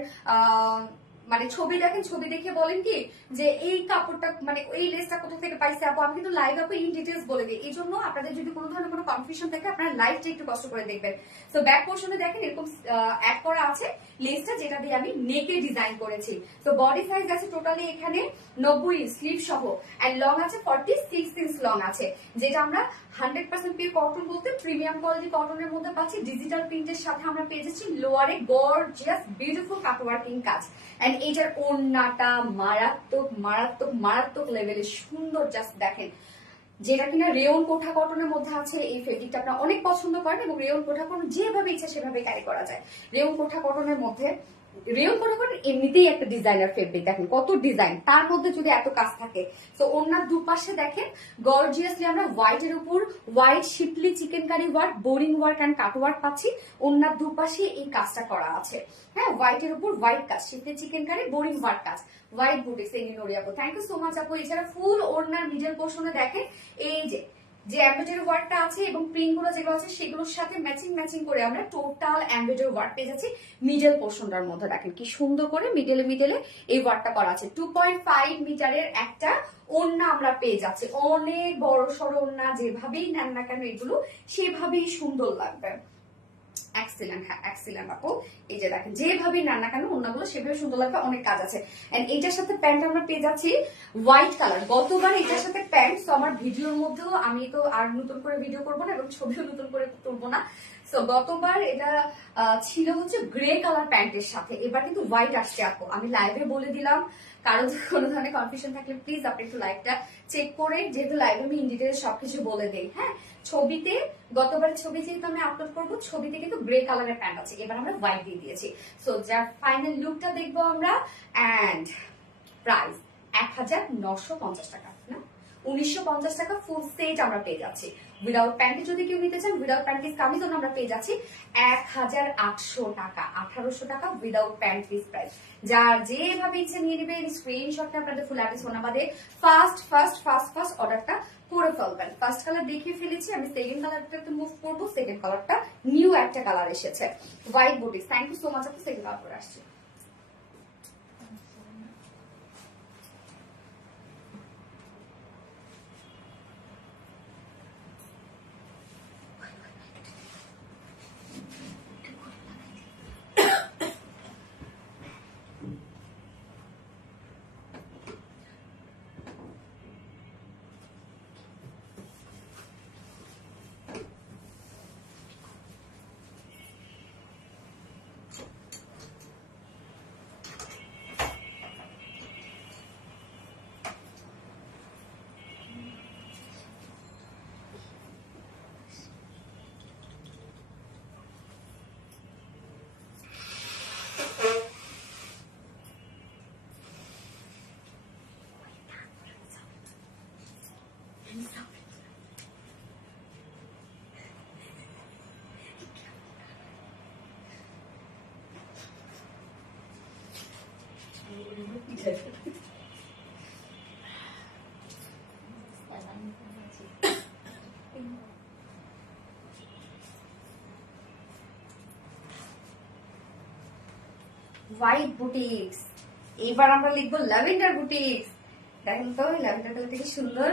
মানে ছবি দেখেন, ছবি দেখে বলেন কি যে এই কাপড়টা মানে এই লেসটা কোথা থেকে পাইছে আপু। আমি কিন্তু লাইভ আপু ইন ডিটেলস বলে দিই, এই জন্য আপনাদের যদি কোনো ধরনের কোনো কনফিউশন থাকে আপনারা লাইভটা একটু কষ্ট করে দেখবেন। তো ব্যাক পোর্শনে দেখেন এরকম অ্যাড করা আছে লেসটা, যেটা দিয়ে আমি নেকে ডিজাইন করেছি। তো বডি সাইজ আছে টোটালি এখানে 90 ইঞ্চ স্লিভ সহ, এন্ড লং আছে 46 ইঞ্চ লং আছে, যেটা আমরা 100% পিওর কটন বলতে প্রিমিয়াম কোয়ালিটি কটনের মধ্যে পাচ্ছি। ডিজিটাল প্রিন্টের সাথে আমরা পেয়ে যাচ্ছি লোয়ারে গর্জিয়াস বিউটিফুল কাট ওয়ার্কিং কাজ। এন্ড এইটার ওড়নাটা মারাত্মক মারাত্মক মারাত্মক লেভেলের সুন্দর, জাস্ট দেখেন। যেটা কিনা রেয়ন কোঠা কটনের মধ্যে আছে, এই ফেব্রিকটা আপনারা অনেক পছন্দ করেন, এবং রেয়ন কোঠা কটন যেভাবে ইচ্ছা সেভাবে ক্যারি করা যায়। রেয়ন কোঠা কটনের মধ্যে রিয়েল করে করেন এমনিতেই একটা ডিজাইনার ফেব্রিক, দেখেন কত ডিজাইন, তার মধ্যে যদি এত কাজ থাকে। তো ওনার দুপাশে দেখেন গর্জিয়াসলি আমরা হোয়াইটের উপর white schiffli chikankari work, boring work and cut work পাচ্ছি। ওনার দুপাশে এই কাজটা করা আছে, হ্যাঁ, হোয়াইটের উপর হোয়াইট কাজ, শিপলি চিকেনকারি, বোরিং ওয়ার্ক কাজ, হোয়াইট বুটিক্স এই নোরি আপু, থ্যাংক ইউ সো মাচ আপু। এছাড়া ফুল ওনার মিডল পোর্শনে দেখেন এই যে এমব্রয়ডারি ওয়ার্কটা আছে এবং প্রিন্ট গুলো যেগুলো আছে সেগুলোর সাথে ম্যাচিং করে আমরা টোটাল এমব্রয়ডারি ওয়ার্ক পেয়ে যাচ্ছি। মিডল পোর্শনটার মধ্যে দেখেন কি সুন্দর করে মিডলে এই ওয়ার্কটা করা আছে। 2.5 মিটারের একটা ওড়না আমরা পেয়ে যাচ্ছি, অনেক বড় সড়ো ওড়না, যেভাবেই নেন না কেন এগুলো সেভাবেই সুন্দর লাগবে। এক্সিলেন্ট, হ্যাঁ এক্সিলেন্ট আপু। এই যে দেখেন যেভাবে রান্না কেন ওনাগুলো সেভাবে সুন্দর লাগবে, অনেক কাজ আছে। এন্ড এইটার সাথে প্যান্ট আমরা পেয়ে যাচ্ছি হোয়াইট কালার। গতবার এটার সাথে প্যান্ট, তো আমার ভিডিওর মধ্যেও আমি তো আর নতুন করে ভিডিও করবো না এবং ছবিও নতুন করে তুলবো না। তো গতবার এটা ছিল হচ্ছে গ্রে কালার প্যান্টের সাথে, এবার কিন্তু হোয়াইট আসছে আপু। আমি লাইভে বলে দিলাম, কারো কোনো ধরনের কনফিউশন থাকলে প্লিজ আপনি একটু লাইভটা চেক করে, যেহেতু লাইভে আমি ইন ডিটেইলস সবকিছু বলে দেই। হ্যাঁ, ছবিতে গতবারের ছবি যেহেতু আমি আপলোড করবো, ছবিতে কিন্তু গ্রে কালারের প্যান্ট আছে, এবার আমরা হোয়াইট দিয়ে দিয়েছি। সো যার ফাইনাল লুকটা দেখবো আমরা। অ্যান্ড প্রাইস 1950 টাকা, না 1950 টাকা ফুল সেট আমরা পেয়ে যাচ্ছি। উইদাউট প্যান্টি যদি কেউ নিতে চান, উইদাউট প্যান্টিস কামিজ আমরা পেয়ে যাচ্ছি 1800 টাকা, 1800 টাকা উইদাউট প্যান্টিস প্রাইস। যার যেভাবে ইচ্ছে নিয়ে নেবে, স্ক্রিনশটটা আপনাদের ফুল অ্যাড্রেস ফোন নাম্বার দিয়ে ফার্স্ট অর্ডারটা করে ফেলবেন। ফার্স্ট কালার দেখিয়ে ফেলেছি, আমি সেকেন্ড কালারটা মুভ করবো। সেকেন্ড কালারটা নিউ একটা কালার এসেছে, white boutiques. Thank you so much আপনি সেকেন্ড কালার করে আসছে। হোয়াইট বুটিক্স, এবার আমরা লিখবো ল্যাভেন্ডার বুটিক্স। দেখেন তো ল্যাভেন্ডার কালারটা কি সুন্দর,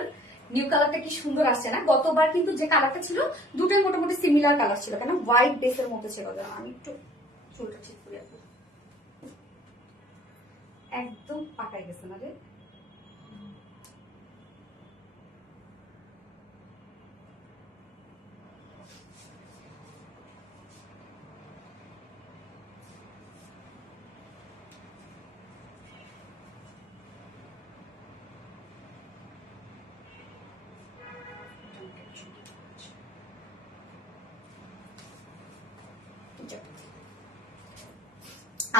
নিউ কালারটা কি সুন্দর আসছে না? গতবার কিন্তু যে কালারটা ছিল দুটোই মোটামুটি সিমিলার কালার ছিল, কেন হোয়াইট বেসের মধ্যে ছিল। আমি একটু চুলটা ঠিক করে একদম পাকাই গেছে না রে।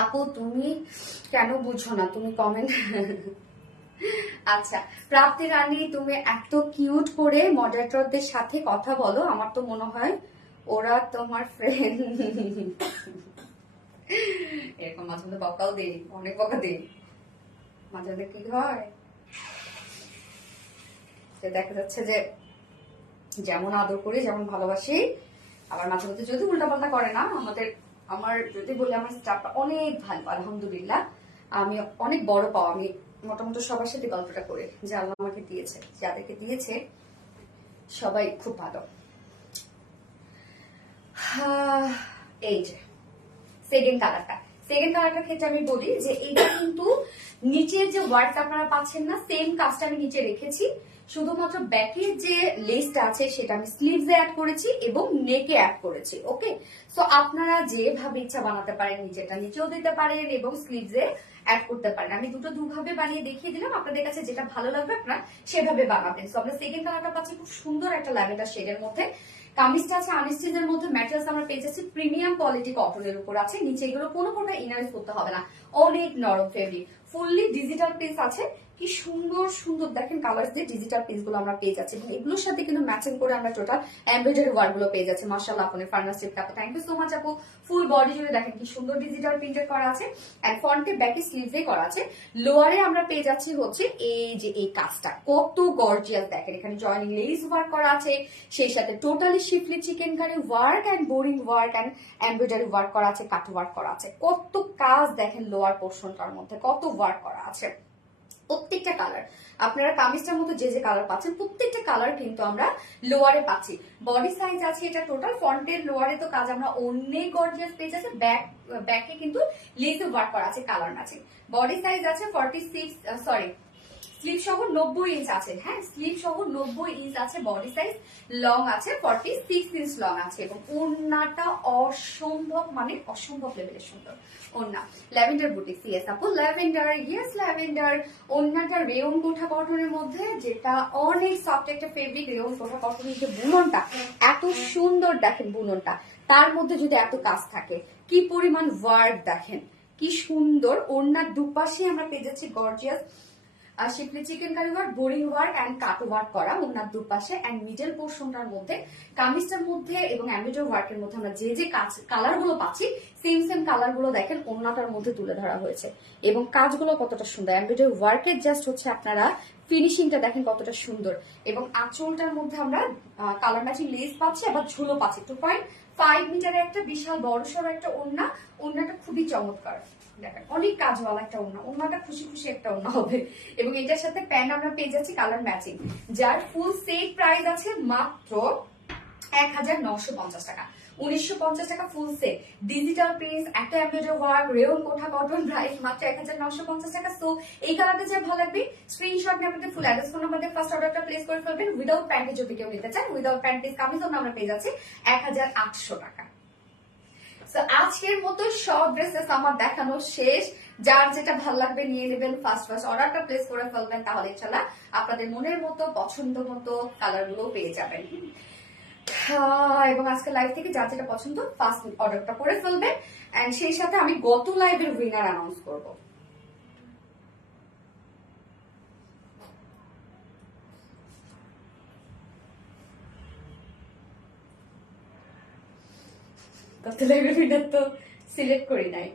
আপু তুমি কেন বুঝো না, তুমি কমেন্ট আচ্ছা প্রাপ্তি রানী, তুমি এত কিউট করে মডারেটরদের সাথে কথা বলো, আমার তো মনে হয় ওরা তোমার ফ্রেন্ড। এরকম মাঝে মধ্যে বকাও দেই, অনেক বকা দেই মাঝে মধ্যে। কি হয় দেখা যাচ্ছে যে যেমন আদর করি, যেমন ভালোবাসি, আবার মাঝে মধ্যে যদি উল্টাপাল্টা করে না আমার যদি বলি আমার স্টাফটা অনেক ভালো আলহামদুলিল্লাহ। আমি অনেক বড় পাও, আমি মোটামুটি সবার সাথে গল্পটা করে যে আল্লাহ আমাকে দিয়েছে, যাদেরকে দিয়েছে সবাই খুব ভালো। এই যে সেকেন্ড কালারটার ক্ষেত্রে আমি বলি যে এটা কিন্তু নিচের যে ওয়ার্ক আপনারা পাচ্ছেন না, সেম কাজটা আমি নিচে রেখেছি, শুধুমাত্র ব্যাকের যে লেসটা আছে সেটা আমি স্লিভসে অ্যাড করেছি এবং নেকে অ্যাড করেছি। ওকে, সো আপনারা যেভাবে ইচ্ছা বানাতে পারেন, নিচেটা নিচেও দিতে পারেন এবং স্লিভসে অ্যাড করতে পারেন। আমি দুভাবে বানিয়ে দেখিয়ে দিলাম, আপনাদের কাছে যেটা ভালো লাগবে আপনারা সেভাবে বানাবেন। সো আমরা সেকেন্ড কালারটা পাচ্ছি খুব সুন্দর একটা ল্যাভেন্ডার শেডের মধ্যে। কামিজটা আছে আনস্টিচের মধ্যে, ম্যাটেরিয়ালস আমরা পেয়ে যাচ্ছি প্রিমিয়াম কোয়ালিটি কটনের উপর আছে। নিচে এগুলো কোনো প্রকার ইনার করতে হবে না, অনেক নরম ফেব্রিক, ফুললি ডিজিটাল প্রিন্ট আছে। কি সুন্দর সুন্দর দেখেন কালার্স দিয়ে ডিজিটাল পিস গুলো আমরা পেয়ে যাচ্ছি, এবং এগুলোর সাথে কিন্তু ম্যাচিং করে আমরা টোটাল এমব্রয়ডারি ওয়ার্ক গুলো পেয়ে যাচ্ছি। মাশাআল্লাহ আপনার ফার্নাসিপ কাপড়, থ্যাংক ইউ সো মাচ আপু। ফুল বডি জুড়ে দেখেন কি সুন্দর ডিজিটাল প্রিন্টেড করা আছে, এন্ড ফ্রন্টে ব্যাকে স্লিভে করা আছে। লোয়ারে আমরা পেয়ে যাচ্ছি হচ্ছে এই যে এই কাজটা কত গর্জিয়াস, দেখেন এখানে জয়েনিং লেস ওয়ার্ক করা আছে, সেই সাথে totally schiffli chikankari work and boring work and embroidery work করা আছে, কাট ওয়ার্ক করা আছে। কত কাজ দেখেন লোয়ার পোর্শনটার মধ্যে কত ওয়ার্ক করা আছে। প্রত্যেকটা কালার আপনারা কামিজটার মতো যে যে কালার পাচ্ছেন প্রত্যেকটা কালার কিন্তু আমরা লোয়ারে পাচ্ছি। বডি সাইজ আছে এটা টোটাল, ফ্রন্টের লোয়ারে তো কাজ আমরা অনেক গর্জিয়াস পেয়ে যাচ্ছে, ব্যাকে কিন্তু লেসে ওয়ার্ক করা আছে কালার ম্যাচিং। বডি সাইজ আছে 46, সরি স্লিভ সহ 90 ইঞ্চ আছে, হ্যাঁ স্লিভ সহ 90 ইঞ্চ আছে। বডি সাইজ লং আছে 46 ইঞ্চ লং আছে, এবং ওড়নাটা অসম্ভব মানে অসম্ভব লেভেলের সুন্দর ওড়না। ল্যাভেন্ডার বুটিক্স, ইয়েস আপু ল্যাভেন্ডার, ইয়েস ল্যাভেন্ডার। ওড়নাটা রেয়ন কোঠা কটনের মধ্যে, যেটা অনেক সফট একটা ফেব্রিক। রেয়ন কোঠা কটনের যে বুননটা এত সুন্দর দেখেন, বুননটা তার মধ্যে যদি এত কাজ থাকে কি পরিমাণ ওয়ার্ক দেখেন, কি সুন্দর। ওড়নার দুপাশে আমরা পেয়ে যাচ্ছি gorgeous schiffli chikankari work, boring work and cut work করা ওনার দুপাশে, এন্ড মিডল পোর্শনটার মধ্যে কামিজটার মধ্যে এবং এমব্রয়ডারি ওয়ার্কের মধ্যে আমরা যে যে কালার গুলো পাচ্ছি সেম সেম কালার গুলো দেখেন ওনাটার মধ্যে তুলে ধরা হয়েছে, এবং কাজগুলো কতটা সুন্দর। এমব্রয়ডারি ওয়ার্কের জাস্ট হচ্ছে আপনারা ফিনিশিংটা দেখেন কতটা সুন্দর, এবং আঁচলটার মধ্যে আমরা কালার ম্যাচিং লেস পাচ্ছি, আবার ঝুলো পাচ্ছি। 2.5 মিটারের একটা বিশাল বড়সড় একটা ওড়না, ওড়নাটা খুবই চমৎকার দেখেন, অনেক কাজওয়ালা একটা ওড়না, ওড়নাটা খুশি খুশি একটা ওড়না হবে। এবং এটার সাথে প্যান্ট আমরা পেয়ে যাচ্ছি কালার ম্যাচিং, যার ফুল সেট প্রাইস আছে মাত্র 1950 টাকা। 1950 টাকা ফুল সেট, ডিজিটাল প্রিন্ট, একটা এমব্রয়ডারি ওয়ার্ক, রেয়ন কোঠা কটন, প্রাইস মাত্র 1950 টাকা। সো এই কালারটা যে ভালো লাগবে স্ক্রিনশট নিয়ে আপনাদের ফুল অ্যাড্রেস ফোন নাম্বার দিয়ে ফার্স্ট অর্ডারটা প্লেস করে ফেলবেন। উইদাউট প্যান্টে যদি কেউ নিতে চান, উইদাউট প্যান্ট কামিজ আমরা পেয়ে যাচ্ছি 1800 টাকা। আজকের মতো সব ড্রেসেস আমার দেখানো শেষ, যার যেটা ভালো লাগবে নিয়ে নেবেন, ফার্স্ট অর্ডারটা প্লেস করে ফেলবেন, তাহলে ইনশাআল্লাহ আপনাদের মনের মতো পছন্দ মতো কালার গুলো পেয়ে যাবেন। এবং আজকে লাইভ থেকে যার যেটা পছন্দ ফার্স্ট অর্ডারটা করে ফেলবেন, এন্ড সেই সাথে আমি গত লাইভের উইনার অ্যানাউন্স করব। গত লাইভের উইনার তো সিলেক্ট করি নাই,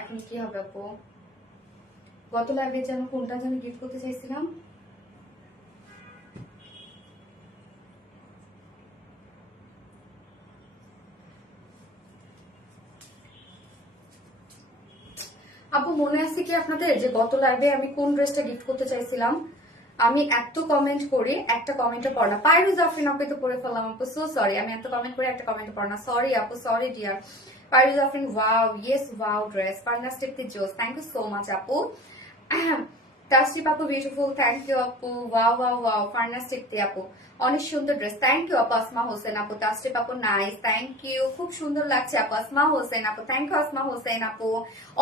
এখন কি হবে আপু? গত লাইভে যেন কোনটা যেন গিফট করতে চাইছিলাম, আপু মনে আছে কি আপনাদের যে গত লাইভে আমি কোন ড্রেসটা গিফট করতে চাইছিলাম? আমি এত কমেন্ট করি একটা কমেন্টও পড় না। পাইরুজ আফরিন আপু তো পড়ে ফেললাম আপু, সো সরি। আমি এত কমেন্ট করে একটা কমেন্ট পড় না, সরি আপু, সরি ডিয়ার। পাইরুজ Afrin, wow, yes wow dress, fantastic দি জোস, থ্যাংক ইউ সো মাচ আপু। তাসরিফ আপু বিউটিফুল, থ্যাংক ইউ আপু, ওয়াও ওয়াও ওয়াও, ফার্নাস্টিক দি আপু অনেক সুন্দর ড্রেস, থ্যাংক ইউ আপু। আসমা হোসেন আপু, তাসরিফ আপু নাইস, থ্যাংক ইউ, খুব সুন্দর লাগছে আপু। আসমা হোসেন আপু, থ্যাংক ইউ আসমা হোসেন আপু।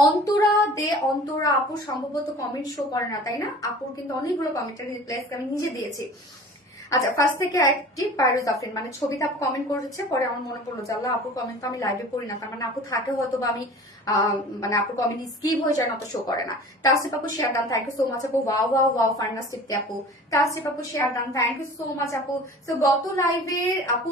অন্তরা দে, অন্তরা আপু সম্ভবত কমেন্ট শো করে না তাই না? আপুর কিন্তু অনেকগুলো কমেন্টের রিপ্লাইস আমি নিজে দিয়েছি। আচ্ছা, ফার্স্ট থেকে একটি পাইরুজ আফরিন, মানে ছবিতে আপু কমেন্ট করেছে, পরে আমার মনে পড়লো যে আল্লাহ আপুর কমেন্ট তো আমি লাইভে পড়ি না, তার মানে আপু থাকে হয়তো বা আমি মানে আপুর কমেন্ট স্কিপ হয়ে যায় না, তো শো করে না। তাসরিফ আপু share done, thank you so much আপু। ওয়াও ওয়াও ওয়াও, ফার্নাস্টিক আপু। তাসরিফ আপু share done, thank you so much আপু। সো গত লাইভে আপু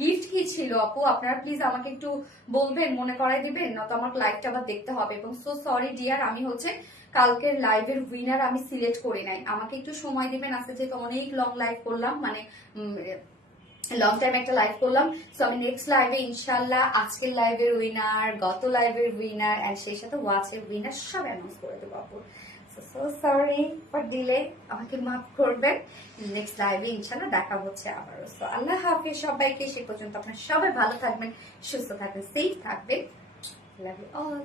গিফট কি ছিল আপু, আপনারা প্লিজ আমাকে একটু বলবেন, মনে করাই দিবেন, নয়তো আমার লাইভটা আবার দেখতে হবে। এবং সো সরি ডিয়ার, আমি হচ্ছে কালকের লাইভের উইনার আমি সিলেক্ট করি নাই, আমাকে একটু সময় দিবেন। আজকে যেহেতু অনেক লং লাইভ করলাম, মানে লং টাইম একটা লাইভ করলাম, সো আমি নেক্সট লাইভে ইনশাল্লাহ আজকের লাইভের উইনার, গত লাইভের উইনার এন্ড সেই সাথে ওয়াচের উইনার সব অ্যানাউন্স করে দেবো আপু। সো সরি ফর ডিলে, আমাকে মাফ করবেন। নেক্সট লাইভে ইনশাল্লাহ দেখা হচ্ছে আবারও। সো আল্লাহ হাফিজ সবাইকে, সে পর্যন্ত আপনারা সবাই ভালো থাকবেন, সুস্থ থাকবেন, সেফ থাকবেন। Love you all.